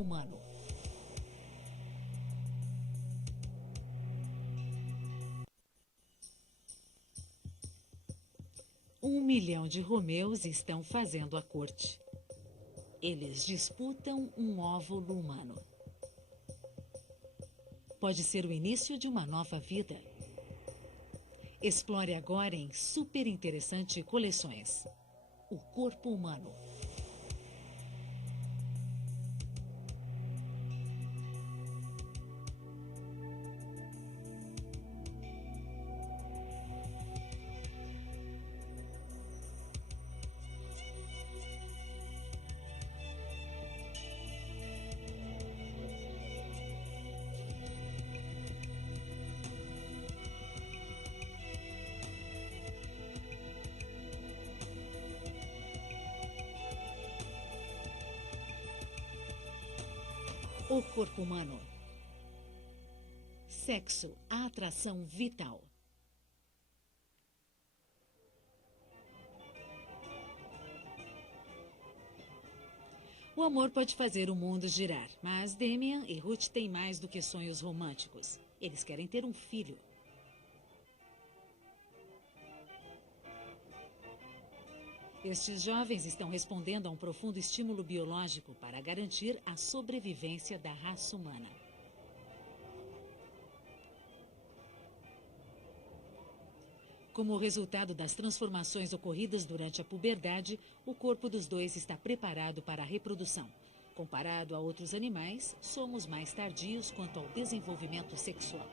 humano. Um milhão de Romeus estão fazendo a corte. Eles disputam um óvulo humano. Pode ser o início de uma nova vida. Explore agora em super interessante coleções. O corpo humano. O corpo humano. Sexo, a atração vital. O amor pode fazer o mundo girar, mas Damian e Ruth têm mais do que sonhos românticos. Eles querem ter um filho. Estes jovens estão respondendo a um profundo estímulo biológico para garantir a sobrevivência da raça humana. Como resultado das transformações ocorridas durante a puberdade, o corpo dos dois está preparado para a reprodução. Comparado a outros animais, somos mais tardios quanto ao desenvolvimento sexual.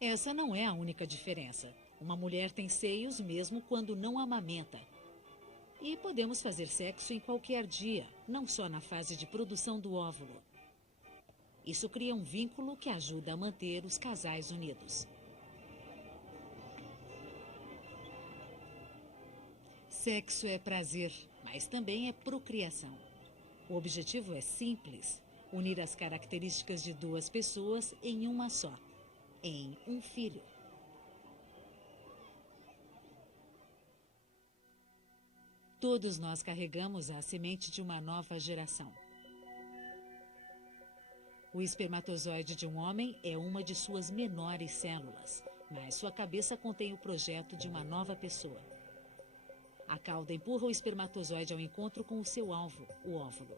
Essa não é a única diferença. Uma mulher tem seios mesmo quando não amamenta. E podemos fazer sexo em qualquer dia, não só na fase de produção do óvulo. Isso cria um vínculo que ajuda a manter os casais unidos. Sexo é prazer, mas também é procriação. O objetivo é simples: unir as características de duas pessoas em uma só, em um filho. Todos nós carregamos a semente de uma nova geração. O espermatozoide de um homem é uma de suas menores células, mas sua cabeça contém o projeto de uma nova pessoa. A cauda empurra o espermatozoide ao encontro com o seu alvo, o óvulo.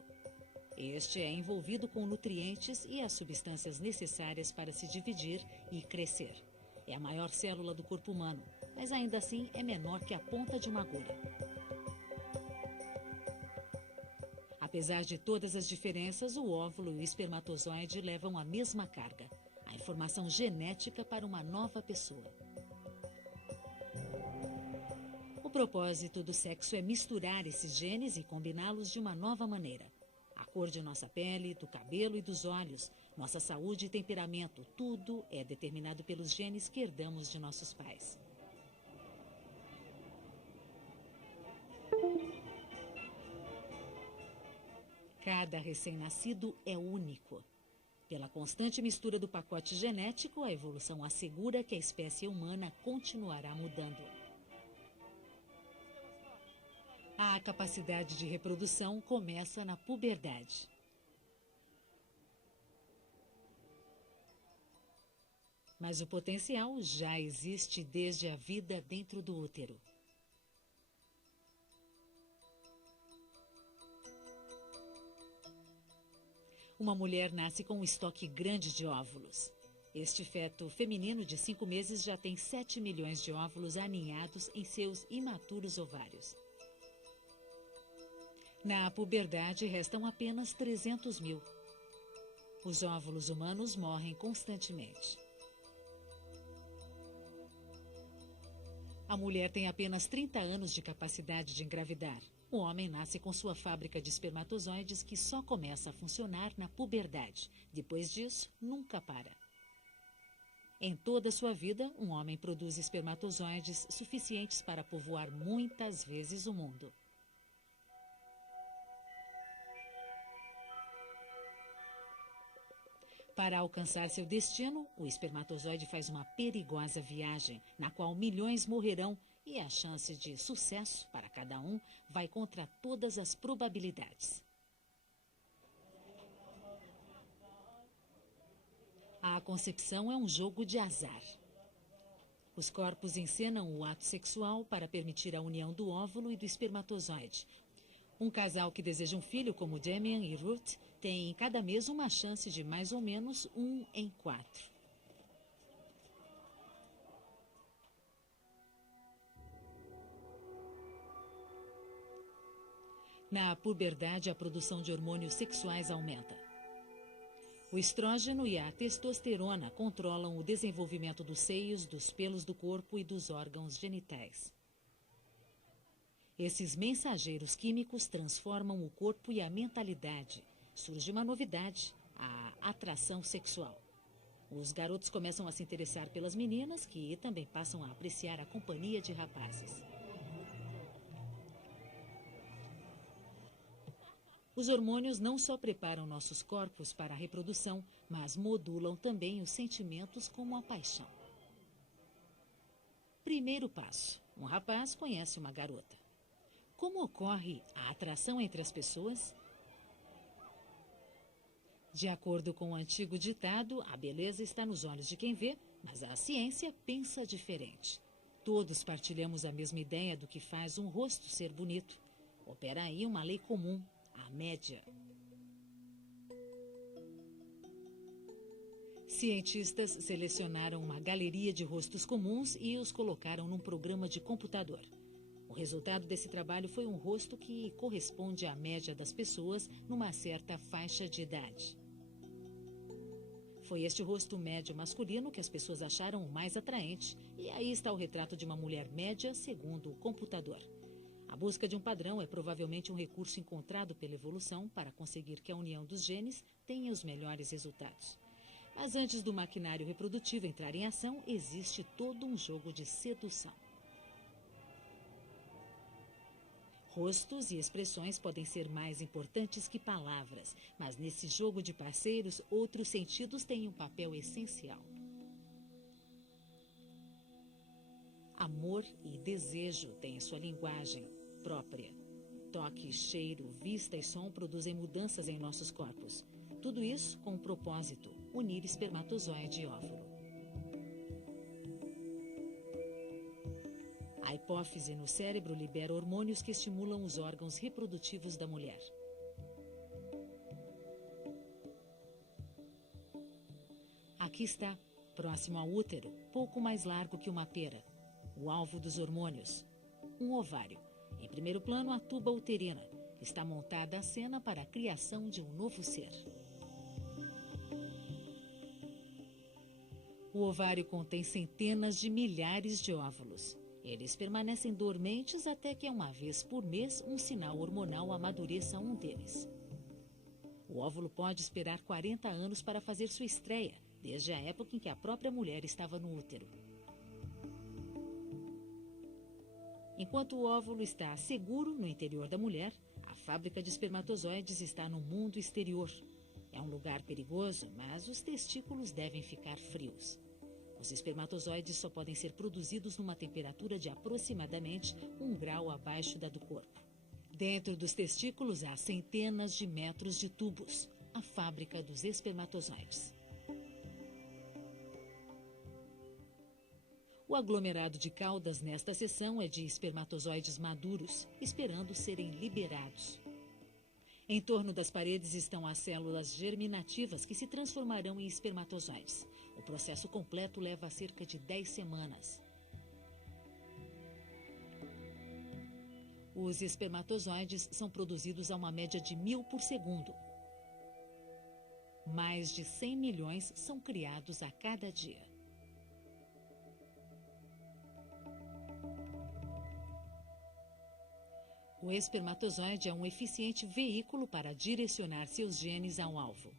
Este é envolvido com nutrientes e as substâncias necessárias para se dividir e crescer. É a maior célula do corpo humano, mas ainda assim é menor que a ponta de uma agulha. Apesar de todas as diferenças, o óvulo e o espermatozoide levam a mesma carga, a informação genética para uma nova pessoa. O propósito do sexo é misturar esses genes e combiná-los de uma nova maneira. A cor de nossa pele, do cabelo e dos olhos, nossa saúde e temperamento, tudo é determinado pelos genes que herdamos de nossos pais. Cada recém-nascido é único. Pela constante mistura do pacote genético, a evolução assegura que a espécie humana continuará mudando. A capacidade de reprodução começa na puberdade. Mas o potencial já existe desde a vida dentro do útero. Uma mulher nasce com um estoque grande de óvulos. Este feto feminino de 5 meses já tem 7 milhões de óvulos aninhados em seus imaturos ovários. Na puberdade, restam apenas 300 mil. Os óvulos humanos morrem constantemente. A mulher tem apenas 30 anos de capacidade de engravidar. O homem nasce com sua fábrica de espermatozoides que só começa a funcionar na puberdade. Depois disso, nunca para. Em toda a sua vida, um homem produz espermatozoides suficientes para povoar muitas vezes o mundo. Para alcançar seu destino, o espermatozoide faz uma perigosa viagem, na qual milhões morrerão e a chance de sucesso para cada um vai contra todas as probabilidades. concepção é um jogo de azar. Os corpos encenam o ato sexual para permitir a união do óvulo e do espermatozoide. Um casal que deseja um filho, como Damian e Ruth, tem cada mês uma chance de mais ou menos 1 em 4. Na puberdade, a produção de hormônios sexuais aumenta. O estrógeno e a testosterona controlam o desenvolvimento dos seios, dos pelos do corpo e dos órgãos genitais. Esses mensageiros químicos transformam o corpo e a mentalidade. Surge uma novidade, a atração sexual. Os garotos começam a se interessar pelas meninas, que também passam a apreciar a companhia de rapazes. Os hormônios não só preparam nossos corpos para a reprodução, mas modulam também os sentimentos como a paixão. Primeiro passo: um rapaz conhece uma garota. Como ocorre a atração entre as pessoas? De acordo com o antigo ditado, a beleza está nos olhos de quem vê, mas a ciência pensa diferente. Todos partilhamos a mesma ideia do que faz um rosto ser bonito. Opera aí uma lei comum: a média. Cientistas selecionaram uma galeria de rostos comuns e os colocaram num programa de computador. O resultado desse trabalho foi um rosto que corresponde à média das pessoas numa certa faixa de idade. Foi este rosto médio masculino que as pessoas acharam o mais atraente, e aí está o retrato de uma mulher média segundo o computador. A busca de um padrão é provavelmente um recurso encontrado pela evolução para conseguir que a união dos genes tenha os melhores resultados. Mas antes do maquinário reprodutivo entrar em ação, existe todo um jogo de sedução. Rostos e expressões podem ser mais importantes que palavras, mas nesse jogo de parceiros, outros sentidos têm um papel essencial. Amor e desejo têm sua linguagem própria. Toque, cheiro, vista e som produzem mudanças em nossos corpos. Tudo isso com um propósito: unir espermatozoide e óvulo. A hipófise no cérebro libera hormônios que estimulam os órgãos reprodutivos da mulher. Aqui está, próximo ao útero, pouco mais largo que uma pera, o alvo dos hormônios, um ovário. Em primeiro plano, a tuba uterina. Está montada a cena para a criação de um novo ser. O ovário contém centenas de milhares de óvulos. Eles permanecem dormentes até que, uma vez por mês, um sinal hormonal amadureça um deles. O óvulo pode esperar 40 anos para fazer sua estreia, desde a época em que a própria mulher estava no útero. Enquanto o óvulo está seguro no interior da mulher, a fábrica de espermatozoides está no mundo exterior. É um lugar perigoso, mas os testículos devem ficar frios. Os espermatozoides só podem ser produzidos numa temperatura de aproximadamente 1 grau abaixo da do corpo. Dentro dos testículos há centenas de metros de tubos, a fábrica dos espermatozoides. O aglomerado de caudas nesta seção é de espermatozoides maduros, esperando serem liberados. Em torno das paredes estão as células germinativas que se transformarão em espermatozoides. O processo completo leva cerca de 10 semanas. Os espermatozoides são produzidos a uma média de 1000 por segundo. Mais de 100 milhões são criados a cada dia. O espermatozoide é um eficiente veículo para direcionar seus genes ao alvo.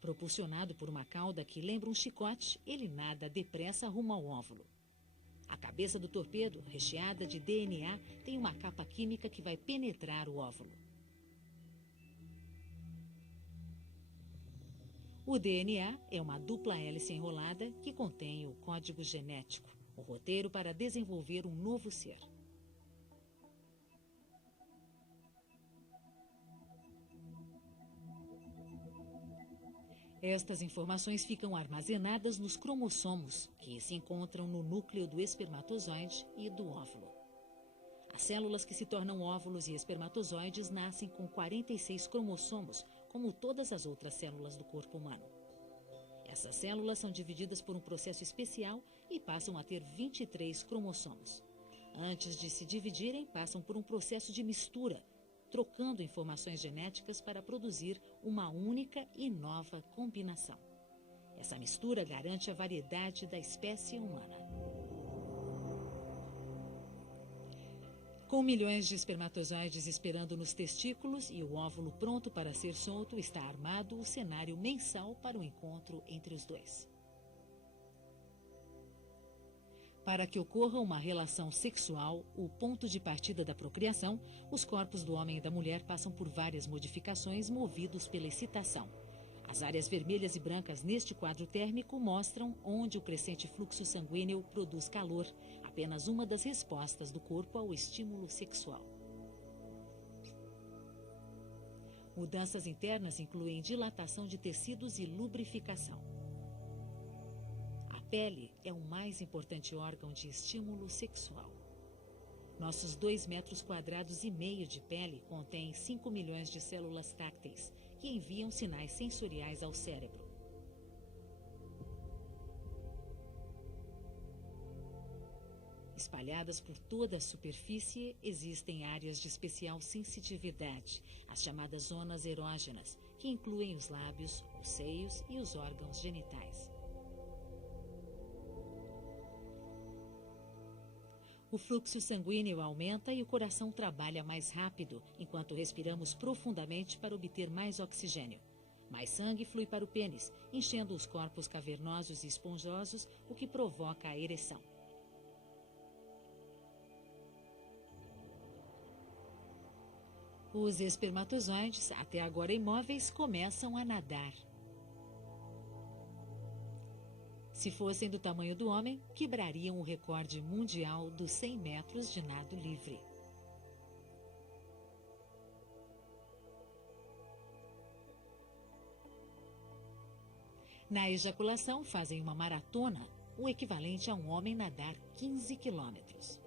Propulsionado por uma cauda que lembra um chicote, ele nada depressa rumo ao óvulo. A cabeça do torpedo, recheada de DNA, tem uma capa química que vai penetrar o óvulo. O DNA é uma dupla hélice enrolada que contém o código genético, o roteiro para desenvolver um novo ser. Estas informações ficam armazenadas nos cromossomos, que se encontram no núcleo do espermatozoide e do óvulo. As células que se tornam óvulos e espermatozoides nascem com 46 cromossomos, como todas as outras células do corpo humano. Essas células são divididas por um processo especial e passam a ter 23 cromossomos. Antes de se dividirem, passam por um processo de mistura, trocando informações genéticas para produzir uma única e nova combinação. Essa mistura garante a variedade da espécie humana. Com milhões de espermatozoides esperando nos testículos e o óvulo pronto para ser solto, está armado o cenário mensal para o encontro entre os dois. Para que ocorra uma relação sexual, o ponto de partida da procriação, os corpos do homem e da mulher passam por várias modificações movidos pela excitação. As áreas vermelhas e brancas neste quadro térmico mostram onde o crescente fluxo sanguíneo produz calor, apenas uma das respostas do corpo ao estímulo sexual. Mudanças internas incluem dilatação de tecidos e lubrificação. A pele é o mais importante órgão de estímulo sexual. Nossos 2,5 metros quadrados de pele contêm 5 milhões de células tácteis, que enviam sinais sensoriais ao cérebro. Espalhadas por toda a superfície, existem áreas de especial sensitividade, as chamadas zonas erógenas, que incluem os lábios, os seios e os órgãos genitais. O fluxo sanguíneo aumenta e o coração trabalha mais rápido, enquanto respiramos profundamente para obter mais oxigênio. Mais sangue flui para o pênis, enchendo os corpos cavernosos e esponjosos, o que provoca a ereção. Os espermatozoides, até agora imóveis, começam a nadar. Se fossem do tamanho do homem, quebrariam o recorde mundial dos 100 metros de nado livre. Na ejaculação, fazem uma maratona, o equivalente a um homem nadar 15 quilômetros.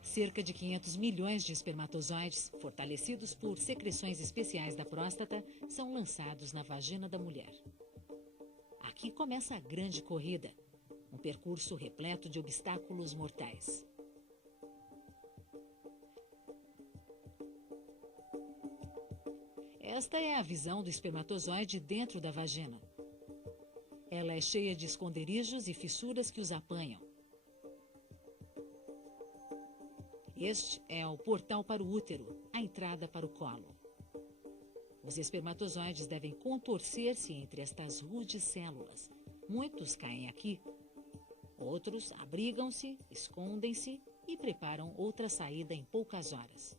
Cerca de 500 milhões de espermatozoides, fortalecidos por secreções especiais da próstata, são lançados na vagina da mulher. Aqui começa a grande corrida, um percurso repleto de obstáculos mortais. Esta é a visão do espermatozoide dentro da vagina. Ela é cheia de esconderijos e fissuras que os apanham. Este é o portal para o útero, a entrada para o colo. Os espermatozoides devem contorcer-se entre estas rudes células. Muitos caem aqui. Outros abrigam-se, escondem-se e preparam outra saída em poucas horas.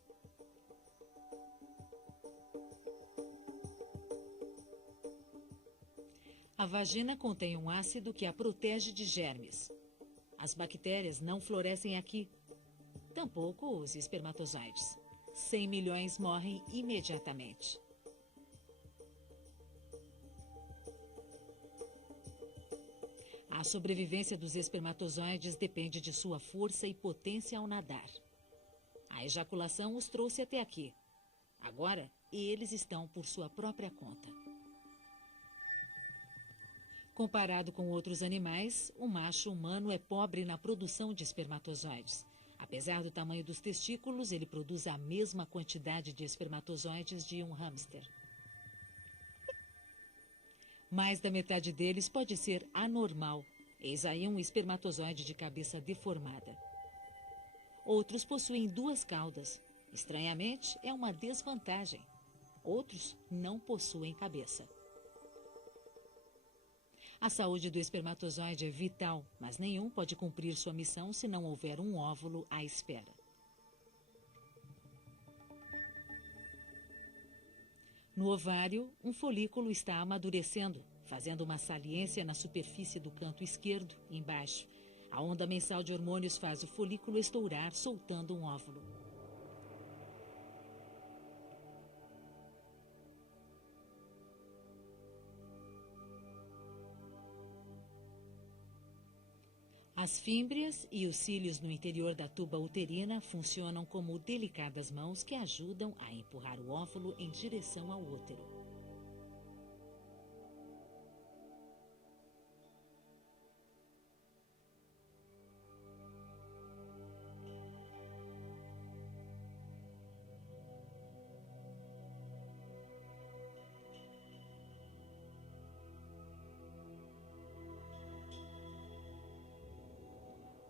A vagina contém um ácido que a protege de germes. As bactérias não florescem aqui. Tampouco os espermatozoides. 100 milhões morrem imediatamente. A sobrevivência dos espermatozoides depende de sua força e potência ao nadar. A ejaculação os trouxe até aqui. Agora, eles estão por sua própria conta. Comparado com outros animais, o macho humano é pobre na produção de espermatozoides. Apesar do tamanho dos testículos, ele produz a mesma quantidade de espermatozoides de um hamster. Mais da metade deles pode ser anormal. Eis aí um espermatozoide de cabeça deformada. Outros possuem 2 caudas. Estranhamente, é uma desvantagem. Outros não possuem cabeça. A saúde do espermatozoide é vital, mas nenhum pode cumprir sua missão se não houver um óvulo à espera. No ovário, um folículo está amadurecendo, fazendo uma saliência na superfície do canto esquerdo, embaixo. A onda mensal de hormônios faz o folículo estourar, soltando um óvulo. As fímbrias e os cílios no interior da tuba uterina funcionam como delicadas mãos que ajudam a empurrar o óvulo em direção ao útero.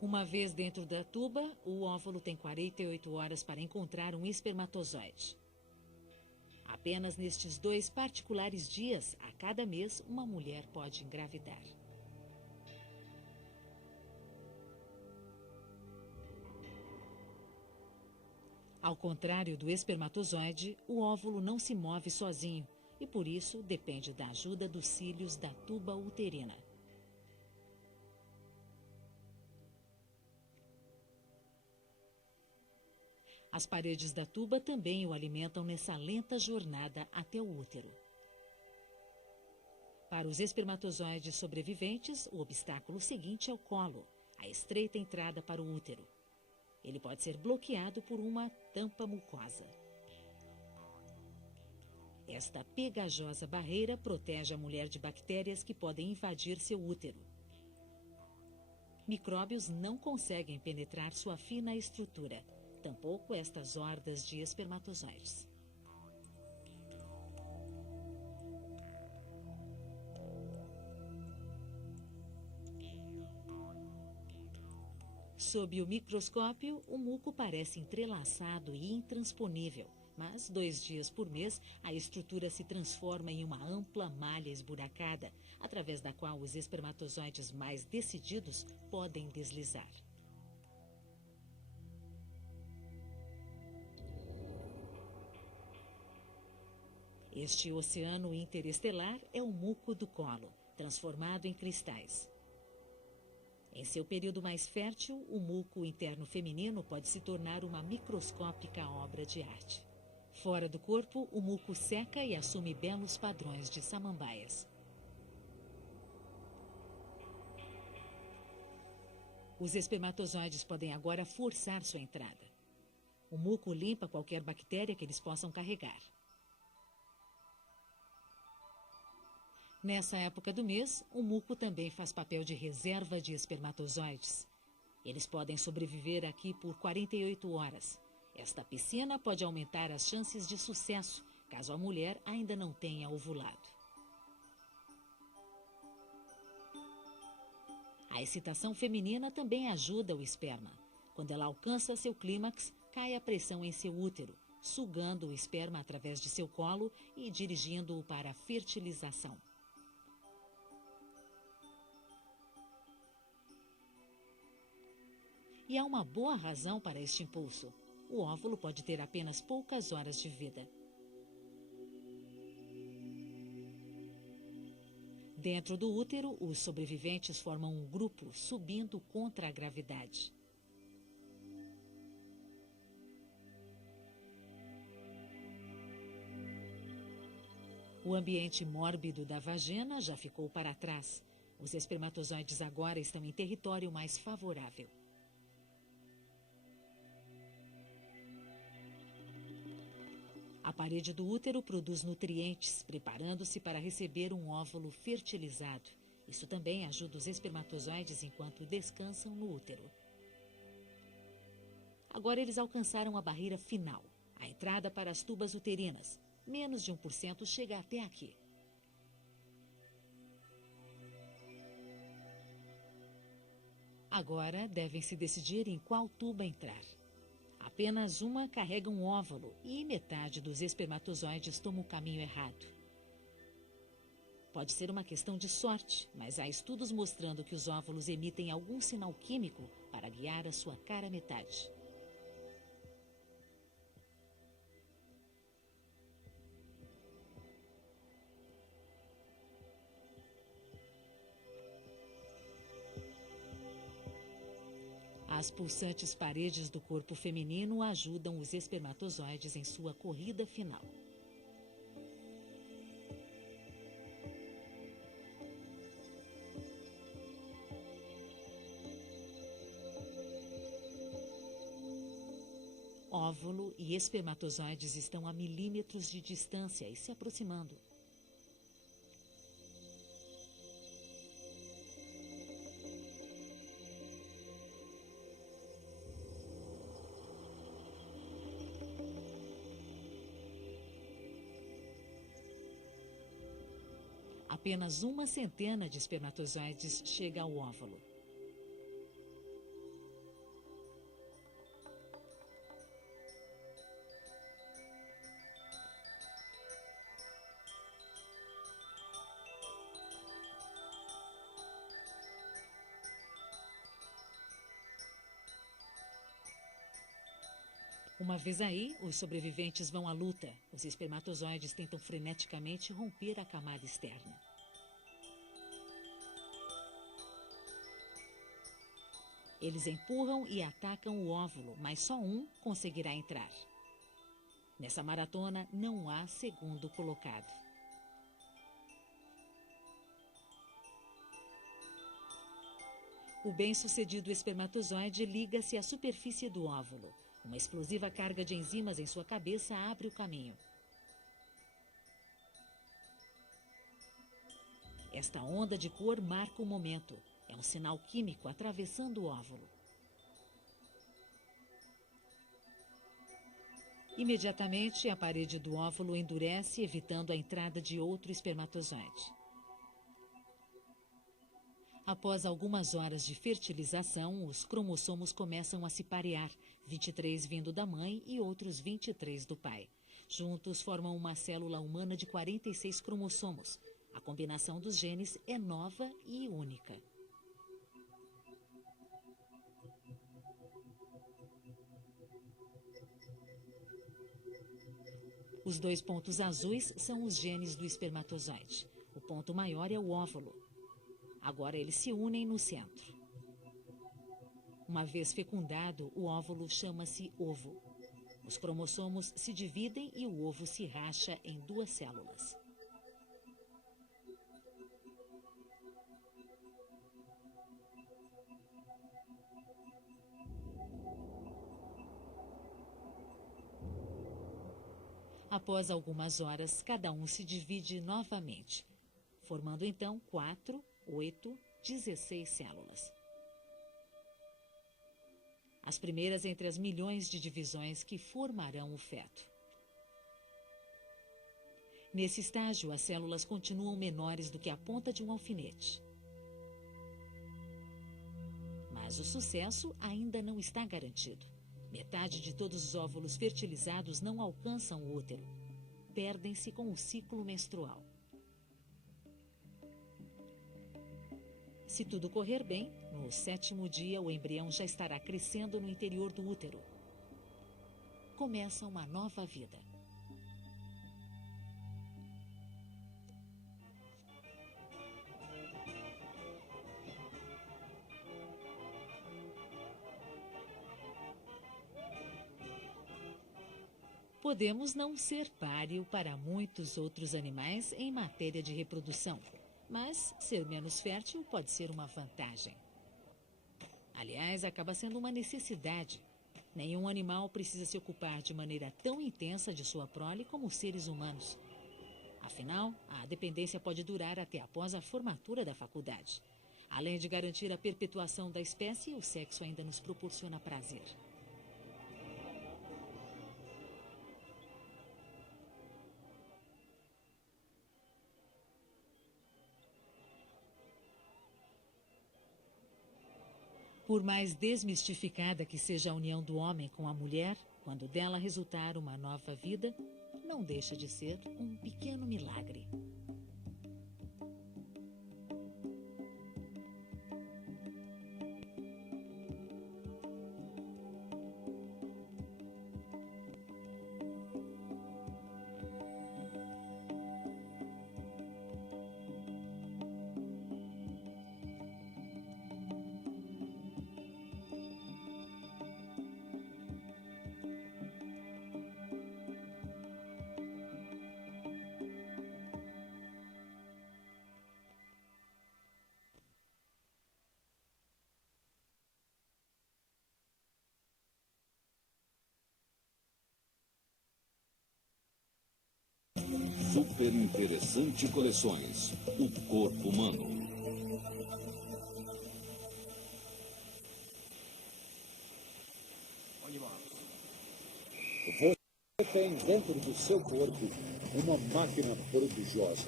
Uma vez dentro da tuba, o óvulo tem 48 horas para encontrar um espermatozoide. Apenas nestes 2 particulares dias, a cada mês, uma mulher pode engravidar. Ao contrário do espermatozoide, o óvulo não se move sozinho e, por isso, depende da ajuda dos cílios da tuba uterina. As paredes da tuba também o alimentam nessa lenta jornada até o útero. Para os espermatozoides sobreviventes, o obstáculo seguinte é o colo, a estreita entrada para o útero. Ele pode ser bloqueado por uma tampa mucosa. Esta pegajosa barreira protege a mulher de bactérias que podem invadir seu útero. Micróbios não conseguem penetrar sua fina estrutura. Tampouco estas hordas de espermatozoides. Sob o microscópio, o muco parece entrelaçado e intransponível, mas 2 dias por mês a estrutura se transforma em uma ampla malha esburacada, através da qual os espermatozoides mais decididos podem deslizar. Este oceano interestelar é o muco do colo, transformado em cristais. Em seu período mais fértil, o muco interno feminino pode se tornar uma microscópica obra de arte. Fora do corpo, o muco seca e assume belos padrões de samambaias. Os espermatozoides podem agora forçar sua entrada. O muco limpa qualquer bactéria que eles possam carregar. Nessa época do mês, o muco também faz papel de reserva de espermatozoides. Eles podem sobreviver aqui por 48 horas. Esta piscina pode aumentar as chances de sucesso, caso a mulher ainda não tenha ovulado. A excitação feminina também ajuda o esperma. Quando ela alcança seu clímax, cai a pressão em seu útero, sugando o esperma através de seu colo e dirigindo-o para a fertilização. E há uma boa razão para este impulso. O óvulo pode ter apenas poucas horas de vida. Dentro do útero, os sobreviventes formam um grupo subindo contra a gravidade. O ambiente mórbido da vagina já ficou para trás. Os espermatozoides agora estão em território mais favorável. A parede do útero produz nutrientes, preparando-se para receber um óvulo fertilizado. Isso também ajuda os espermatozoides enquanto descansam no útero. Agora eles alcançaram a barreira final, a entrada para as tubas uterinas. Menos de 1% chega até aqui. Agora devem se decidir em qual tuba entrar. Apenas uma carrega um óvulo e metade dos espermatozoides toma o caminho errado. Pode ser uma questão de sorte, mas há estudos mostrando que os óvulos emitem algum sinal químico para guiar a sua cara metade. As pulsantes paredes do corpo feminino ajudam os espermatozoides em sua corrida final. Óvulo e espermatozoides estão a milímetros de distância e se aproximando. Apenas uma centena de espermatozoides chega ao óvulo. Uma vez aí, os sobreviventes vão à luta. Os espermatozoides tentam freneticamente romper a camada externa. Eles empurram e atacam o óvulo, mas só um conseguirá entrar. Nessa maratona, não há segundo colocado. O bem-sucedido espermatozoide liga-se à superfície do óvulo. Uma explosiva carga de enzimas em sua cabeça abre o caminho. Esta onda de cor marca o momento. É um sinal químico atravessando o óvulo. Imediatamente, a parede do óvulo endurece, evitando a entrada de outro espermatozoide. Após algumas horas de fertilização, os cromossomos começam a se parear, 23 vindo da mãe e outros 23 do pai. Juntos formam uma célula humana de 46 cromossomos. A combinação dos genes é nova e única. Os 2 pontos azuis são os genes do espermatozoide. O ponto maior é o óvulo. Agora eles se unem no centro. Uma vez fecundado, o óvulo chama-se ovo. Os cromossomos se dividem e o ovo se racha em 2 células. Após algumas horas, cada um se divide novamente, formando então 4, 8, 16 células. As primeiras entre as milhões de divisões que formarão o feto. Nesse estágio, as células continuam menores do que a ponta de um alfinete. Mas o sucesso ainda não está garantido. Metade de todos os óvulos fertilizados não alcançam o útero. Perdem-se com o ciclo menstrual. Se tudo correr bem, no 7º dia o embrião já estará crescendo no interior do útero. Começa uma nova vida. Podemos não ser páreo para muitos outros animais em matéria de reprodução, mas ser menos fértil pode ser uma vantagem. Aliás, acaba sendo uma necessidade. Nenhum animal precisa se ocupar de maneira tão intensa de sua prole como os seres humanos. Afinal, a dependência pode durar até após a formatura da faculdade. Além de garantir a perpetuação da espécie, o sexo ainda nos proporciona prazer. Por mais desmistificada que seja a união do homem com a mulher, quando dela resultar uma nova vida, não deixa de ser um pequeno milagre. Super Interessante Coleções, o corpo humano. Você tem dentro do seu corpo uma máquina prodigiosa.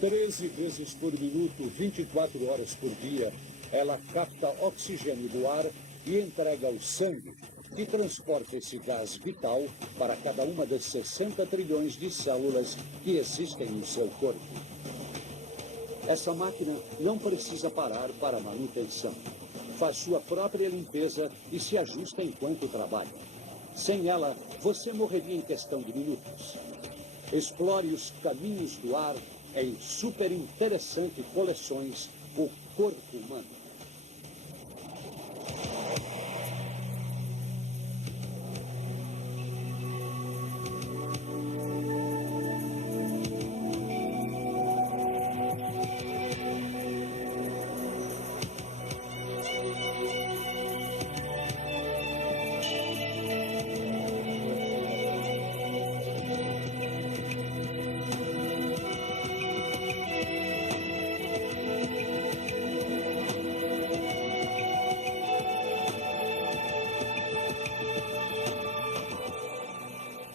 13 vezes por minuto, 24 horas por dia, ela capta oxigênio do ar e entrega ao sangue, que transporta esse gás vital para cada uma das 60 trilhões de células que existem no seu corpo. Essa máquina não precisa parar para manutenção. Faz sua própria limpeza e se ajusta enquanto trabalha. Sem ela, você morreria em questão de minutos. Explore os caminhos do ar em Super Interessante Coleções, o corpo humano.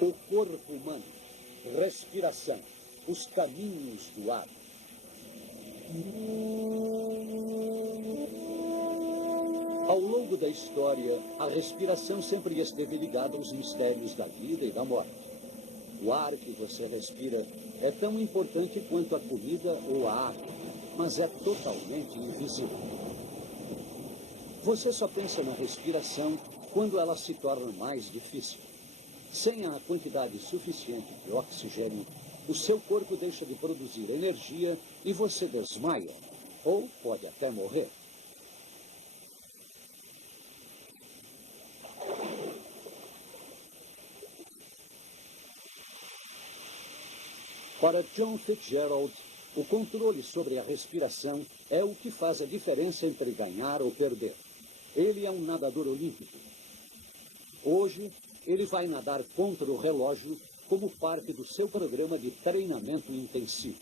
O corpo humano, respiração, os caminhos do ar. Ao longo da história, a respiração sempre esteve ligada aos mistérios da vida e da morte. O ar que você respira é tão importante quanto a comida ou a água, mas é totalmente invisível. Você só pensa na respiração quando ela se torna mais difícil. Sem a quantidade suficiente de oxigênio, o seu corpo deixa de produzir energia e você desmaia, ou pode até morrer. Para John Fitzgerald, o controle sobre a respiração é o que faz a diferença entre ganhar ou perder. Ele é um nadador olímpico. Hoje, ele vai nadar contra o relógio como parte do seu programa de treinamento intensivo.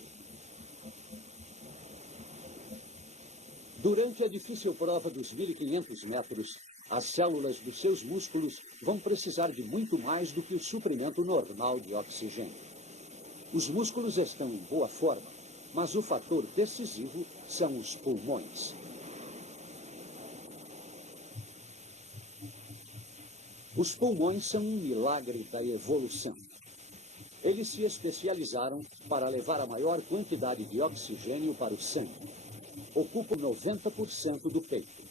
Durante a difícil prova dos 1.500 metros, as células dos seus músculos vão precisar de muito mais do que o suprimento normal de oxigênio. Os músculos estão em boa forma, mas o fator decisivo são os pulmões. Os pulmões são um milagre da evolução. Eles se especializaram para levar a maior quantidade de oxigênio para o sangue. Ocupam 90% do peito.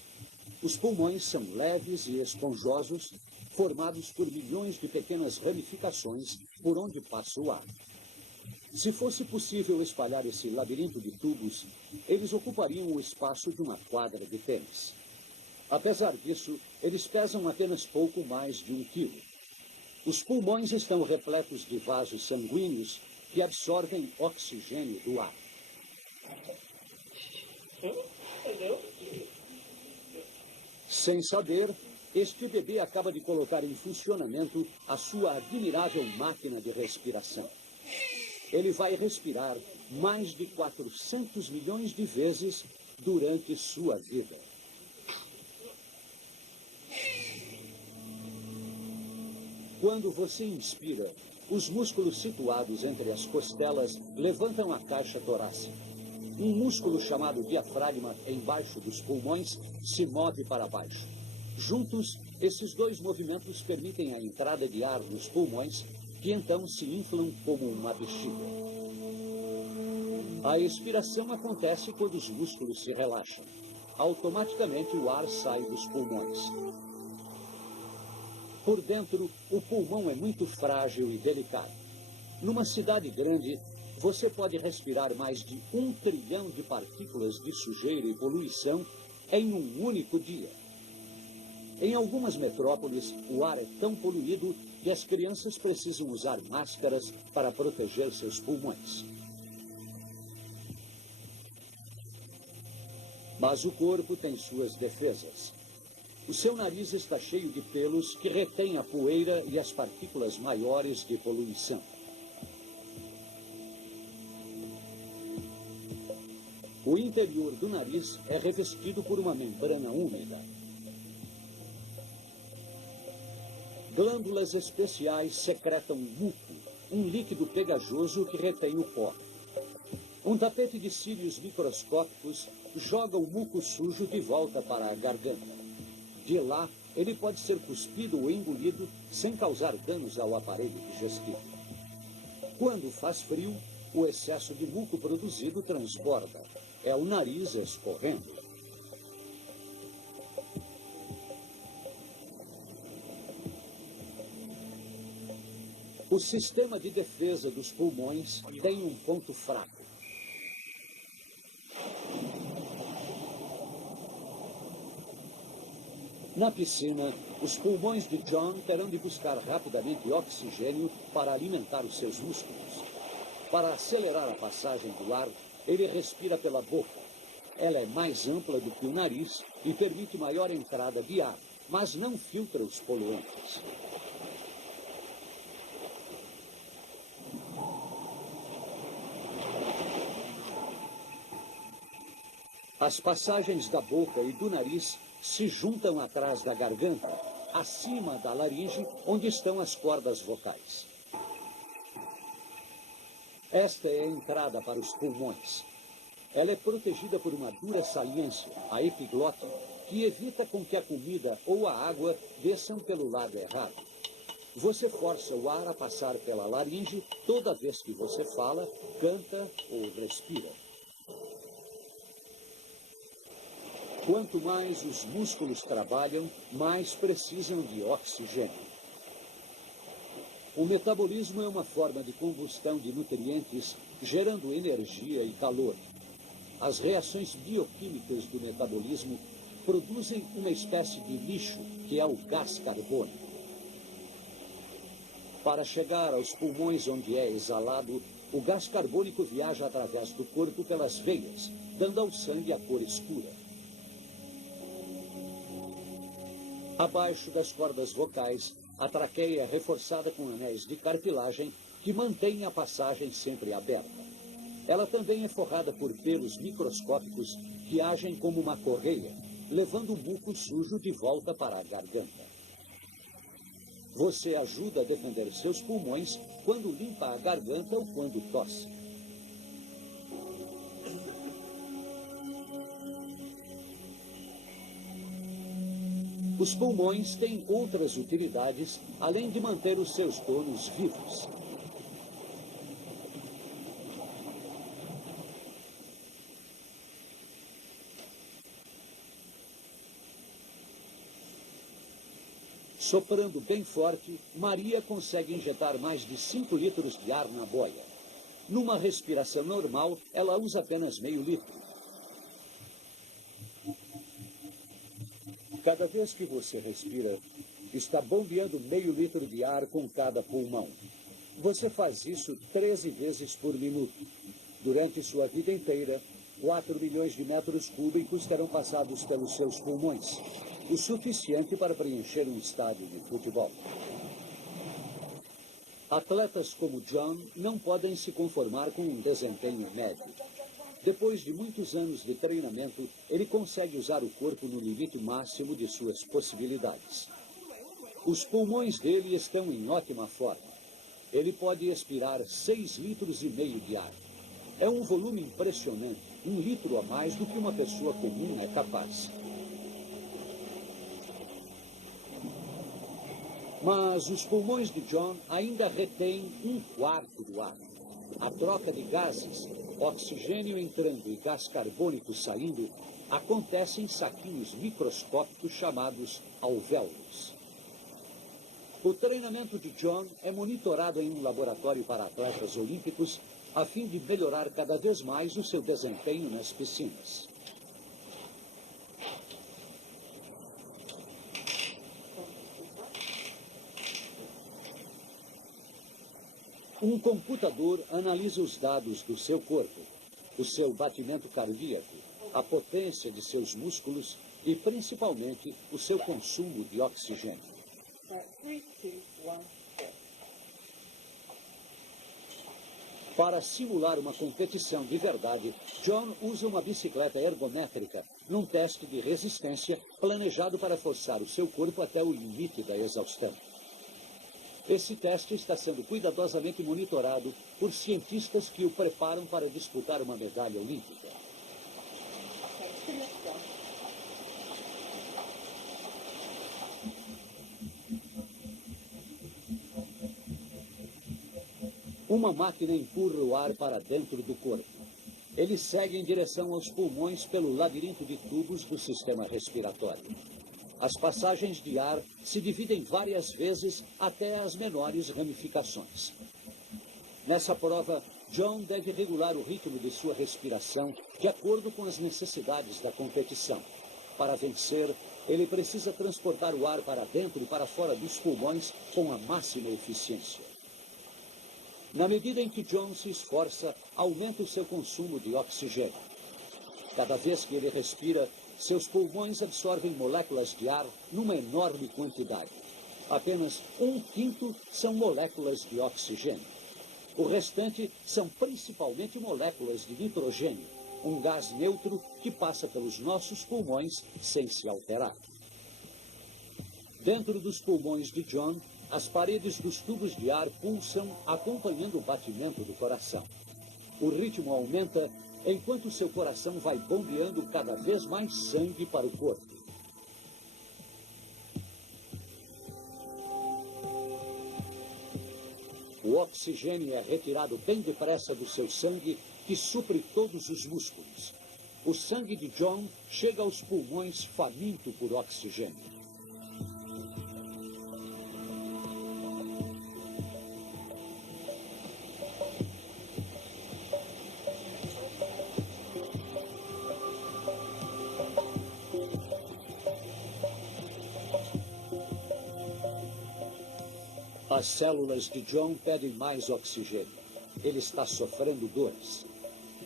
Os pulmões são leves e esponjosos, formados por milhões de pequenas ramificações por onde passa o ar. Se fosse possível espalhar esse labirinto de tubos, eles ocupariam o espaço de uma quadra de tênis. Apesar disso, eles pesam apenas pouco mais de 1 quilo. Os pulmões estão repletos de vasos sanguíneos que absorvem oxigênio do ar. Sem saber, este bebê acaba de colocar em funcionamento a sua admirável máquina de respiração. Ele vai respirar mais de 400 milhões de vezes durante sua vida. Quando você inspira, os músculos situados entre as costelas levantam a caixa torácica. Um músculo chamado diafragma embaixo dos pulmões se move para baixo. Juntos, esses dois movimentos permitem a entrada de ar nos pulmões, que então se inflam como uma bexiga. A expiração acontece quando os músculos se relaxam. Automaticamente o ar sai dos pulmões. Por dentro, o pulmão é muito frágil e delicado. Numa cidade grande, você pode respirar mais de 1 trilhão de partículas de sujeira e poluição em um único dia. Em algumas metrópoles, o ar é tão poluído que as crianças precisam usar máscaras para proteger seus pulmões. Mas o corpo tem suas defesas. O seu nariz está cheio de pelos que retêm a poeira e as partículas maiores de poluição. O interior do nariz é revestido por uma membrana úmida. Glândulas especiais secretam muco, um líquido pegajoso que retém o pó. Um tapete de cílios microscópicos joga o muco sujo de volta para a garganta. De lá, ele pode ser cuspido ou engolido sem causar danos ao aparelho digestivo. Quando faz frio, o excesso de muco produzido transborda. É o nariz escorrendo. O sistema de defesa dos pulmões tem um ponto fraco. Na piscina, os pulmões de John terão de buscar rapidamente oxigênio para alimentar os seus músculos. Para acelerar a passagem do ar, ele respira pela boca. Ela é mais ampla do que o nariz e permite maior entrada de ar, mas não filtra os poluentes. As passagens da boca e do nariz se juntam atrás da garganta, acima da laringe, onde estão as cordas vocais. Esta é a entrada para os pulmões. Ela é protegida por uma dura saliência, a epiglote, que evita com que a comida ou a água desçam pelo lado errado. Você força o ar a passar pela laringe toda vez que você fala, canta ou respira. Quanto mais os músculos trabalham, mais precisam de oxigênio. O metabolismo é uma forma de combustão de nutrientes, gerando energia e calor. As reações bioquímicas do metabolismo produzem uma espécie de lixo, que é o gás carbônico. Para chegar aos pulmões onde é exalado, o gás carbônico viaja através do corpo pelas veias, dando ao sangue a cor escura. Abaixo das cordas vocais, a traqueia é reforçada com anéis de cartilagem que mantêm a passagem sempre aberta. Ela também é forrada por pelos microscópicos que agem como uma correia, levando o muco sujo de volta para a garganta. Você ajuda a defender seus pulmões quando limpa a garganta ou quando tosse. Os pulmões têm outras utilidades, além de manter os seus donos vivos. Soprando bem forte, Maria consegue injetar mais de 5 litros de ar na boia. Numa respiração normal, ela usa apenas meio litro. Cada vez que você respira, está bombeando meio litro de ar com cada pulmão. Você faz isso 13 vezes por minuto. Durante sua vida inteira, 4 milhões de metros cúbicos terão passados pelos seus pulmões, o suficiente para preencher um estádio de futebol. Atletas como John não podem se conformar com um desempenho médio. Depois de muitos anos de treinamento, ele consegue usar o corpo no limite máximo de suas possibilidades. Os pulmões dele estão em ótima forma. Ele pode expirar 6,5 litros de ar. É um volume impressionante, 1 litro a mais do que uma pessoa comum é capaz. Mas os pulmões de John ainda retêm 1/4 do ar. A troca de gases, oxigênio entrando e gás carbônico saindo, acontece em saquinhos microscópicos chamados alvéolos. O treinamento de John é monitorado em um laboratório para atletas olímpicos, a fim de melhorar cada vez mais o seu desempenho nas piscinas. Um computador analisa os dados do seu corpo, o seu batimento cardíaco, a potência de seus músculos e, principalmente, o seu consumo de oxigênio. 3, 2, 1, go. Para simular uma competição de verdade, John usa uma bicicleta ergométrica num teste de resistência planejado para forçar o seu corpo até o limite da exaustão. Esse teste está sendo cuidadosamente monitorado por cientistas que o preparam para disputar uma medalha olímpica. Uma máquina empurra o ar para dentro do corpo. Ele segue em direção aos pulmões pelo labirinto de tubos do sistema respiratório. As passagens de ar se dividem várias vezes até as menores ramificações. Nessa prova, John deve regular o ritmo de sua respiração de acordo com as necessidades da competição. Para vencer, ele precisa transportar o ar para dentro e para fora dos pulmões com a máxima eficiência. Na medida em que John se esforça, aumenta o seu consumo de oxigênio. Cada vez que ele respira, seus pulmões absorvem moléculas de ar numa enorme quantidade. Apenas 1/5 são moléculas de oxigênio. O restante são principalmente moléculas de nitrogênio, um gás neutro que passa pelos nossos pulmões sem se alterar. Dentro dos pulmões de John, as paredes dos tubos de ar pulsam acompanhando o batimento do coração. O ritmo aumenta enquanto seu coração vai bombeando cada vez mais sangue para o corpo. O oxigênio é retirado bem depressa do seu sangue, que supre todos os músculos. O sangue de John chega aos pulmões faminto por oxigênio. As células de John pedem mais oxigênio. Ele está sofrendo dores.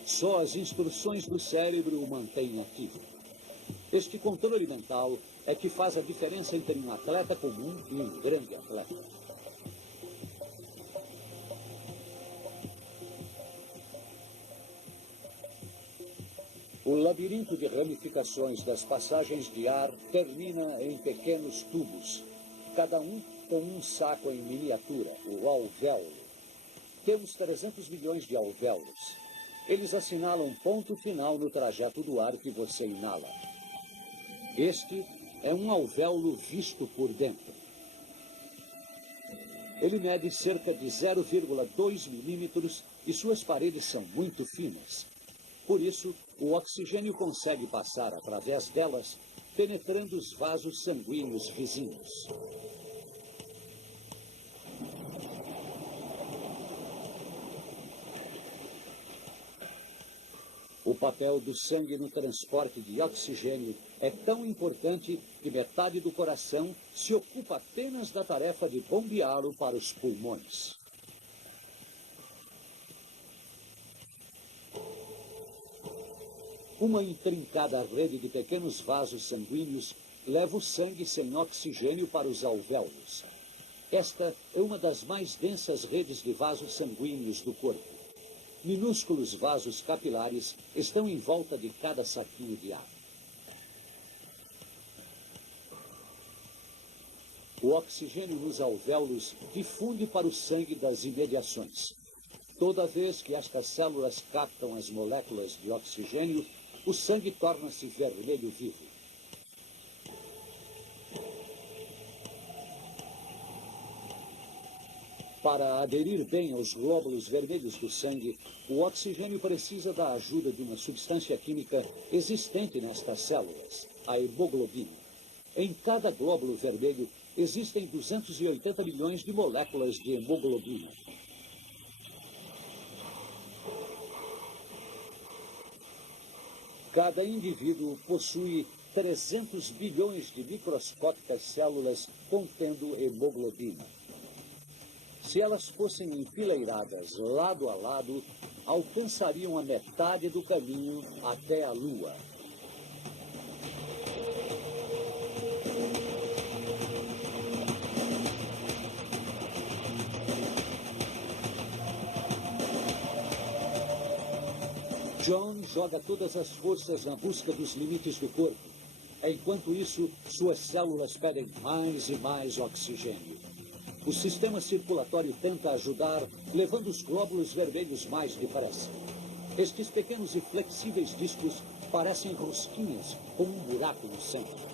Só as instruções do cérebro o mantêm ativo. Este controle mental é que faz a diferença entre um atleta comum e um grande atleta. O labirinto de ramificações das passagens de ar termina em pequenos tubos, cada um com um saco em miniatura, o alvéolo. Temos 300 milhões de alvéolos. Eles assinalam um ponto final no trajeto do ar que você inala. Este é um alvéolo visto por dentro. Ele mede cerca de 0,2 milímetros e suas paredes são muito finas. Por isso, o oxigênio consegue passar através delas, penetrando os vasos sanguíneos vizinhos. O papel do sangue no transporte de oxigênio é tão importante que metade do coração se ocupa apenas da tarefa de bombeá-lo para os pulmões. Uma intrincada rede de pequenos vasos sanguíneos leva o sangue sem oxigênio para os alvéolos. Esta é uma das mais densas redes de vasos sanguíneos do corpo. Minúsculos vasos capilares estão em volta de cada saquinho de ar. O oxigênio nos alvéolos difunde para o sangue das imediações. Toda vez que estas células captam as moléculas de oxigênio, o sangue torna-se vermelho vivo. Para aderir bem aos glóbulos vermelhos do sangue, o oxigênio precisa da ajuda de uma substância química existente nestas células, a hemoglobina. Em cada glóbulo vermelho existem 280 milhões de moléculas de hemoglobina. Cada indivíduo possui 300 bilhões de microscópicas células contendo hemoglobina. Se elas fossem enfileiradas lado a lado, alcançariam a metade do caminho até a Lua. John joga todas as forças na busca dos limites do corpo. Enquanto isso, suas células pedem mais e mais oxigênio. O sistema circulatório tenta ajudar, levando os glóbulos vermelhos mais depressa. Estes pequenos e flexíveis discos parecem rosquinhas com um buraco no centro.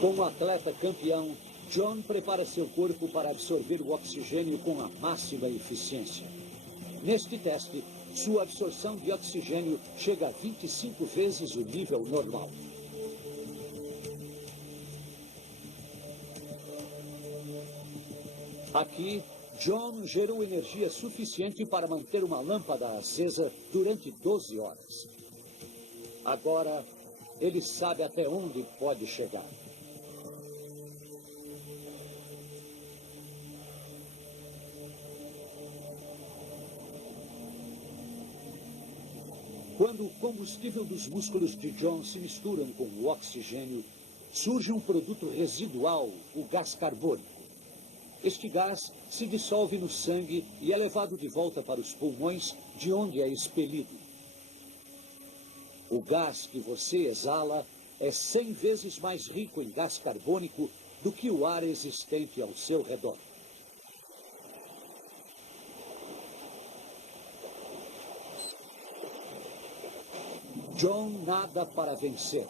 Como atleta campeão, John prepara seu corpo para absorver o oxigênio com a máxima eficiência. Neste teste, sua absorção de oxigênio chega a 25 vezes o nível normal. Aqui, John gerou energia suficiente para manter uma lâmpada acesa durante 12 horas. Agora, ele sabe até onde pode chegar. Quando o combustível dos músculos de John se misturam com o oxigênio, surge um produto residual, o gás carbônico. Este gás se dissolve no sangue e é levado de volta para os pulmões, de onde é expelido. O gás que você exala é 100 vezes mais rico em gás carbônico do que o ar existente ao seu redor. John nada para vencer,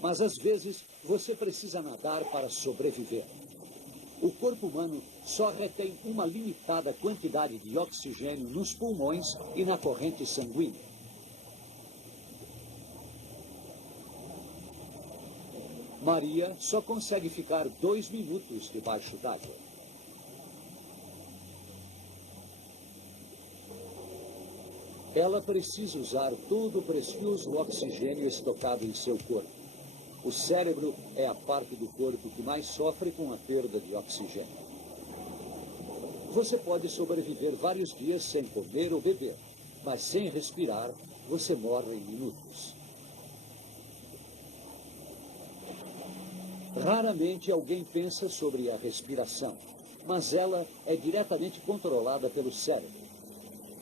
mas às vezes você precisa nadar para sobreviver. O corpo humano só retém uma limitada quantidade de oxigênio nos pulmões e na corrente sanguínea. Maria só consegue ficar 2 minutos debaixo d'água. Ela precisa usar todo o precioso oxigênio estocado em seu corpo. O cérebro é a parte do corpo que mais sofre com a perda de oxigênio. Você pode sobreviver vários dias sem comer ou beber, mas sem respirar, você morre em minutos. Raramente alguém pensa sobre a respiração, mas ela é diretamente controlada pelo cérebro.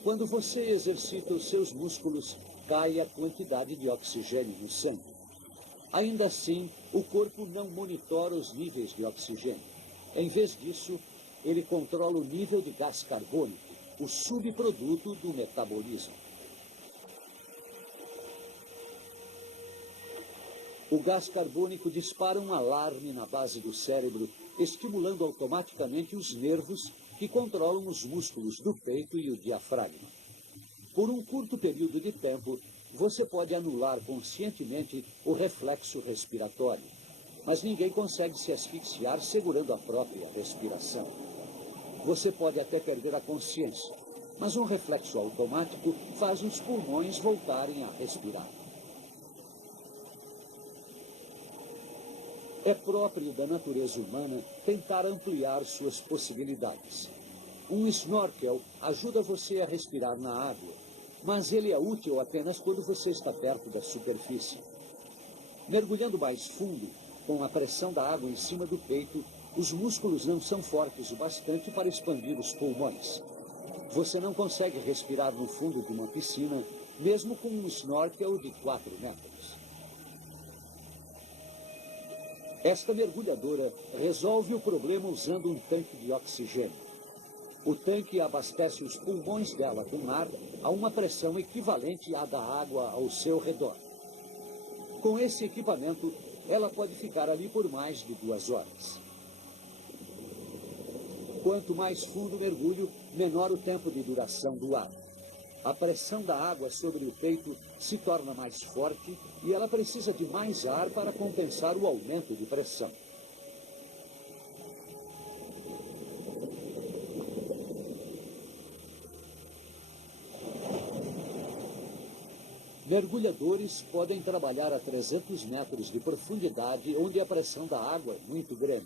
Quando você exercita os seus músculos, cai a quantidade de oxigênio no sangue. Ainda assim, o corpo não monitora os níveis de oxigênio. Em vez disso, ele controla o nível de gás carbônico, o subproduto do metabolismo. O gás carbônico dispara um alarme na base do cérebro, estimulando automaticamente os nervos que controlam os músculos do peito e o diafragma. Por um curto período de tempo, você pode anular conscientemente o reflexo respiratório, mas ninguém consegue se asfixiar segurando a própria respiração. Você pode até perder a consciência, mas um reflexo automático faz os pulmões voltarem a respirar. É próprio da natureza humana tentar ampliar suas possibilidades. Um snorkel ajuda você a respirar na água, mas ele é útil apenas quando você está perto da superfície. Mergulhando mais fundo, com a pressão da água em cima do peito, os músculos não são fortes o bastante para expandir os pulmões. Você não consegue respirar no fundo de uma piscina, mesmo com um snorkel de 4 metros. Esta mergulhadora resolve o problema usando um tanque de oxigênio. O tanque abastece os pulmões dela com ar a uma pressão equivalente à da água ao seu redor. Com esse equipamento, ela pode ficar ali por mais de 2 horas. Quanto mais fundo o mergulho, menor o tempo de duração do ar. A pressão da água sobre o peito se torna mais forte e ela precisa de mais ar para compensar o aumento de pressão. Mergulhadores podem trabalhar a 300 metros de profundidade, onde a pressão da água é muito grande.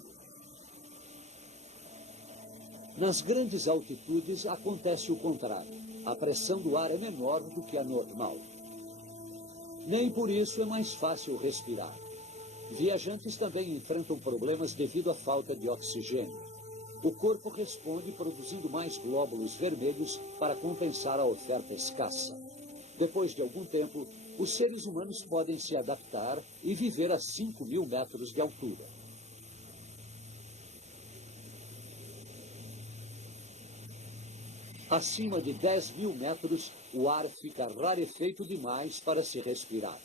Nas grandes altitudes acontece o contrário. A pressão do ar é menor do que a normal. Nem por isso é mais fácil respirar. Viajantes também enfrentam problemas devido à falta de oxigênio. O corpo responde produzindo mais glóbulos vermelhos para compensar a oferta escassa. Depois de algum tempo, os seres humanos podem se adaptar e viver a 5.000 metros de altura. Acima de 10.000 metros, o ar fica rarefeito demais para se respirar.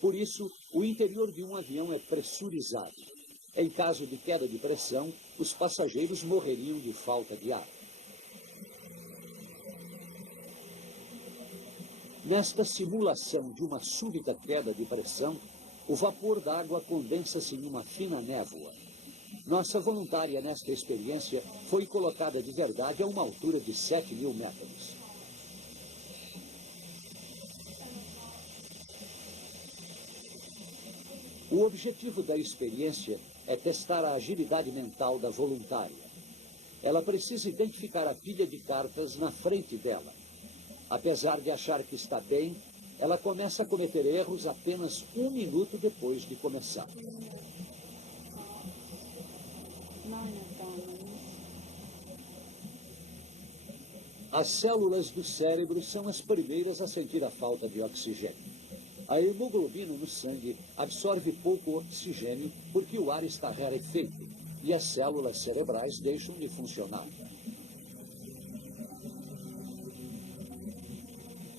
Por isso, o interior de um avião é pressurizado. Em caso de queda de pressão, os passageiros morreriam de falta de ar. Nesta simulação de uma súbita queda de pressão, o vapor d'água condensa-se em uma fina névoa. Nossa voluntária nesta experiência foi colocada de verdade a uma altura de 7.000 metros. O objetivo da experiência é testar a agilidade mental da voluntária. Ela precisa identificar a pilha de cartas na frente dela. Apesar de achar que está bem, ela começa a cometer erros apenas 1 minuto depois de começar. As células do cérebro são as primeiras a sentir a falta de oxigênio. A hemoglobina no sangue absorve pouco oxigênio porque o ar está rarefeito e as células cerebrais deixam de funcionar.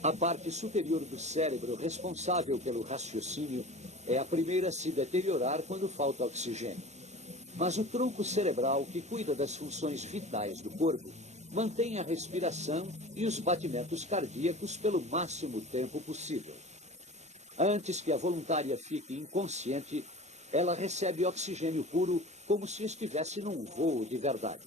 A parte superior do cérebro, responsável pelo raciocínio, é a primeira a se deteriorar quando falta oxigênio. Mas o tronco cerebral, que cuida das funções vitais do corpo, mantém a respiração e os batimentos cardíacos pelo máximo tempo possível. Antes que a voluntária fique inconsciente, ela recebe oxigênio puro como se estivesse num voo de verdade.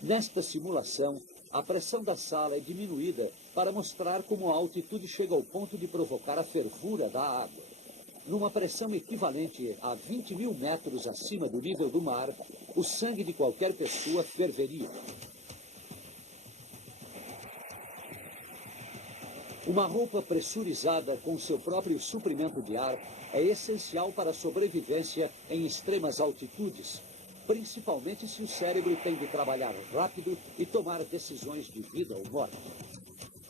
Nesta simulação, a pressão da sala é diminuída para mostrar como a altitude chega ao ponto de provocar a fervura da água. Numa pressão equivalente a 20.000 metros acima do nível do mar, o sangue de qualquer pessoa ferveria. Uma roupa pressurizada com seu próprio suprimento de ar é essencial para a sobrevivência em extremas altitudes, principalmente se o cérebro tem de trabalhar rápido e tomar decisões de vida ou morte.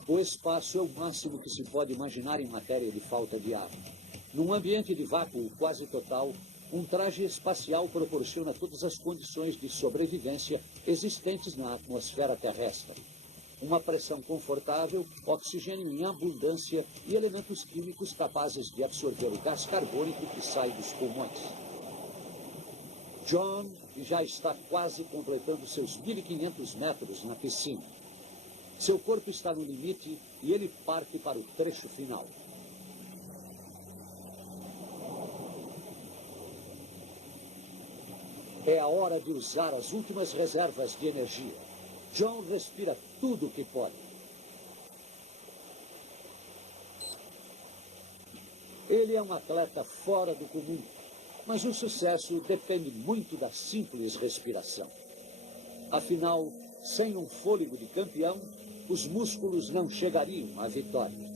O espaço é o máximo que se pode imaginar em matéria de falta de ar. Num ambiente de vácuo quase total, um traje espacial proporciona todas as condições de sobrevivência existentes na atmosfera terrestre. Uma pressão confortável, oxigênio em abundância e elementos químicos capazes de absorver o gás carbônico que sai dos pulmões. John já está quase completando seus 1.500 metros na piscina. Seu corpo está no limite e ele parte para o trecho final. É a hora de usar as últimas reservas de energia. John respira tudo o que pode. Ele é um atleta fora do comum, mas o sucesso depende muito da simples respiração. Afinal, sem um fôlego de campeão, os músculos não chegariam à vitória.